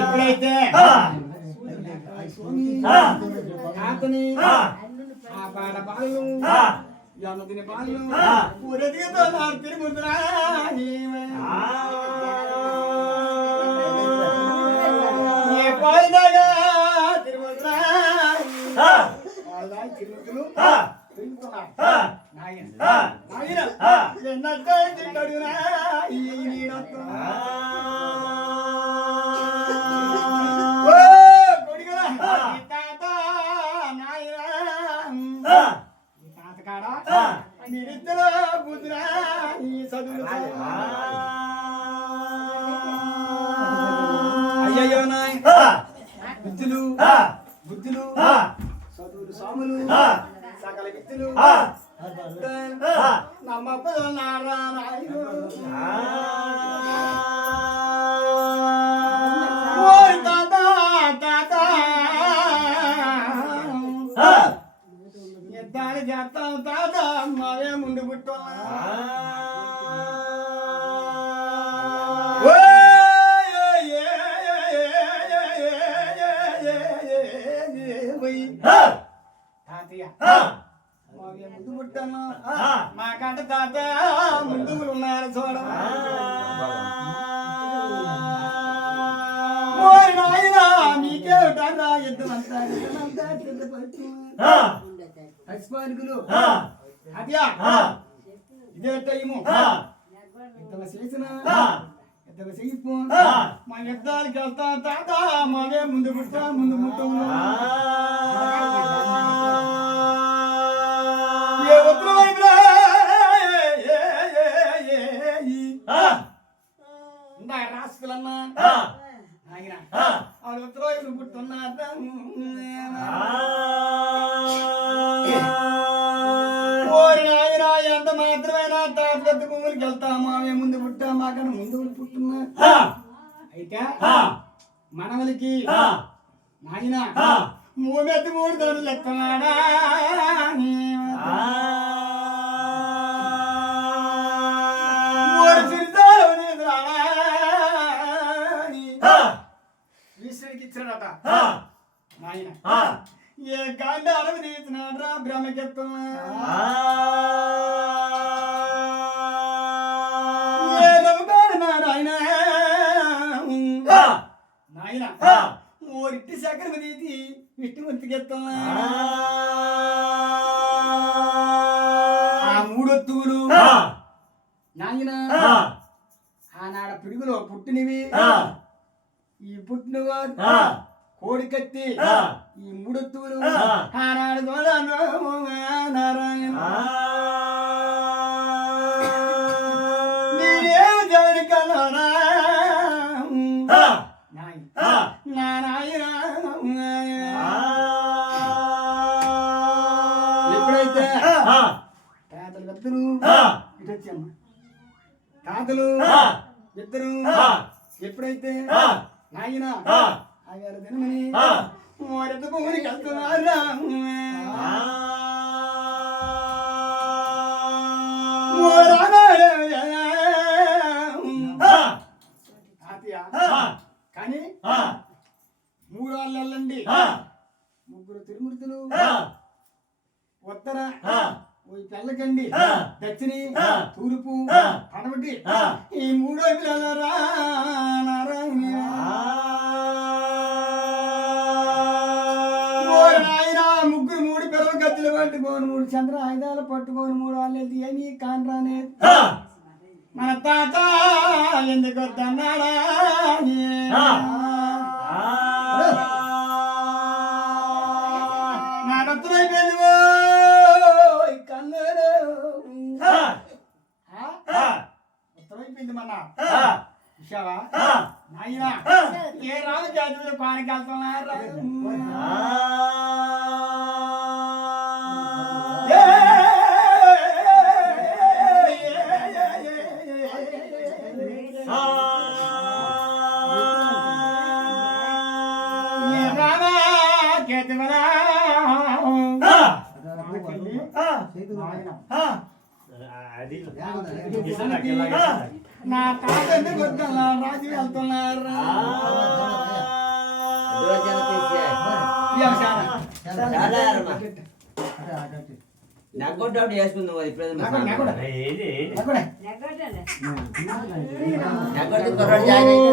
ఎప్పుడైతే తాతని ఆ పాడ బాలు యమదిని బాలు ఊరదిగతో నా తిరుగుతున్నా ఏ పాడగా తిరుగుతున్నా తిరుగుతులు మీరిద్దరు బుద్ధురా ఈ చదువులు అయ్యయ్యో నాయ్ బుద్ధులు బుద్ధులు చదువులు స్వాములు సకల విద్యలు నమ్మపదు నారాయణ ఎద్దాలి చేస్తాం తాత మావే ముందు పుట్టో తాతయ్య మావే ముందు పుట్టాను మాకంట తాత ముందు ఉన్నారు చూడ మీకేమిటా ఎద్దుమంతా హస్పానికులు అద్యా ఇదే టైము ఇద్దరు చేసిన ఇద్దరు చేయిపు మా యుద్ధానికి వెళ్తా తాత మావే ముందు పుట్టా ముందు పుట్టాము రాసుకులన్నా ఆయన ఆవిడ ఉత్తరాయుడు పుట్టున్నారు ఎంత మాత్రమేనా తాత పెద్ద భూములకి వెళ్తామా మేము ముందు పుట్టా మాకన్నా ముందు పుట్టున్నా అయితే మనవలకి నాయన మూడెత్తి 3 ధరలు ఎత్తనాడా ఈశ్వరికి ఇచ్చినాడట నాయన ఏ గాండ అడవి తీసినాడ్రా బ్రహ్మకెత్తున్నా నాయన ఓరిట్టి చక్కెర తీసి విష్ణుమూర్తికెత్తున్నా ఆ 3 ఒత్తువులు నాయన ఆనాడ పిడుగులో పుట్టినవి ఈ పుట్టినవా కోడి కత్తి ఈ 3 ఒత్తువులు ఆనాడు నారాయణ నీరేం జగన్ కలరా నారాయణ ఎప్పుడైతే తాతలు ఇద్దరు ఇటొచ్చమ్మ తాతలు ఇద్దరు ఎప్పుడైతే నాయన ఆగారు దినమని మోరెత్త భూమికి వెళ్తున్నారా కానీ 3 వాళ్ళు వెళ్ళండి 3 తిరుమూర్తులు ఉత్తర తెల్లకండి ఆ. దక్షిణి ఆ. తూర్పు ఆ. పడమటి ఆ. ఈ మూడో పిల్లలరా నారాయణ ఆయన ముగ్గురు మూడు పిల్లలు గద్దెలు పట్టుకోని మూడు చంద్ర ఆయుధాలు పట్టుకోని మూడు వాళ్ళు ఏమి కానరానే మన తాత ఎందుకు వద్దన్నాడా నా రత్తులైపోయింది కన్నరు ఉత్తరైపోయింది మన విషావా నాయన ఏ రాజు జాతి పానికి వెళ్తున్నారు నా తాత ఎందుకు వస్తున్నారు రాజు వెళ్తున్నారు నగ్గొడ్డ చేసుకుందాం ఇప్పుడు నగ్గొడ్డ కుర్రాడు జాయిన్ అయితే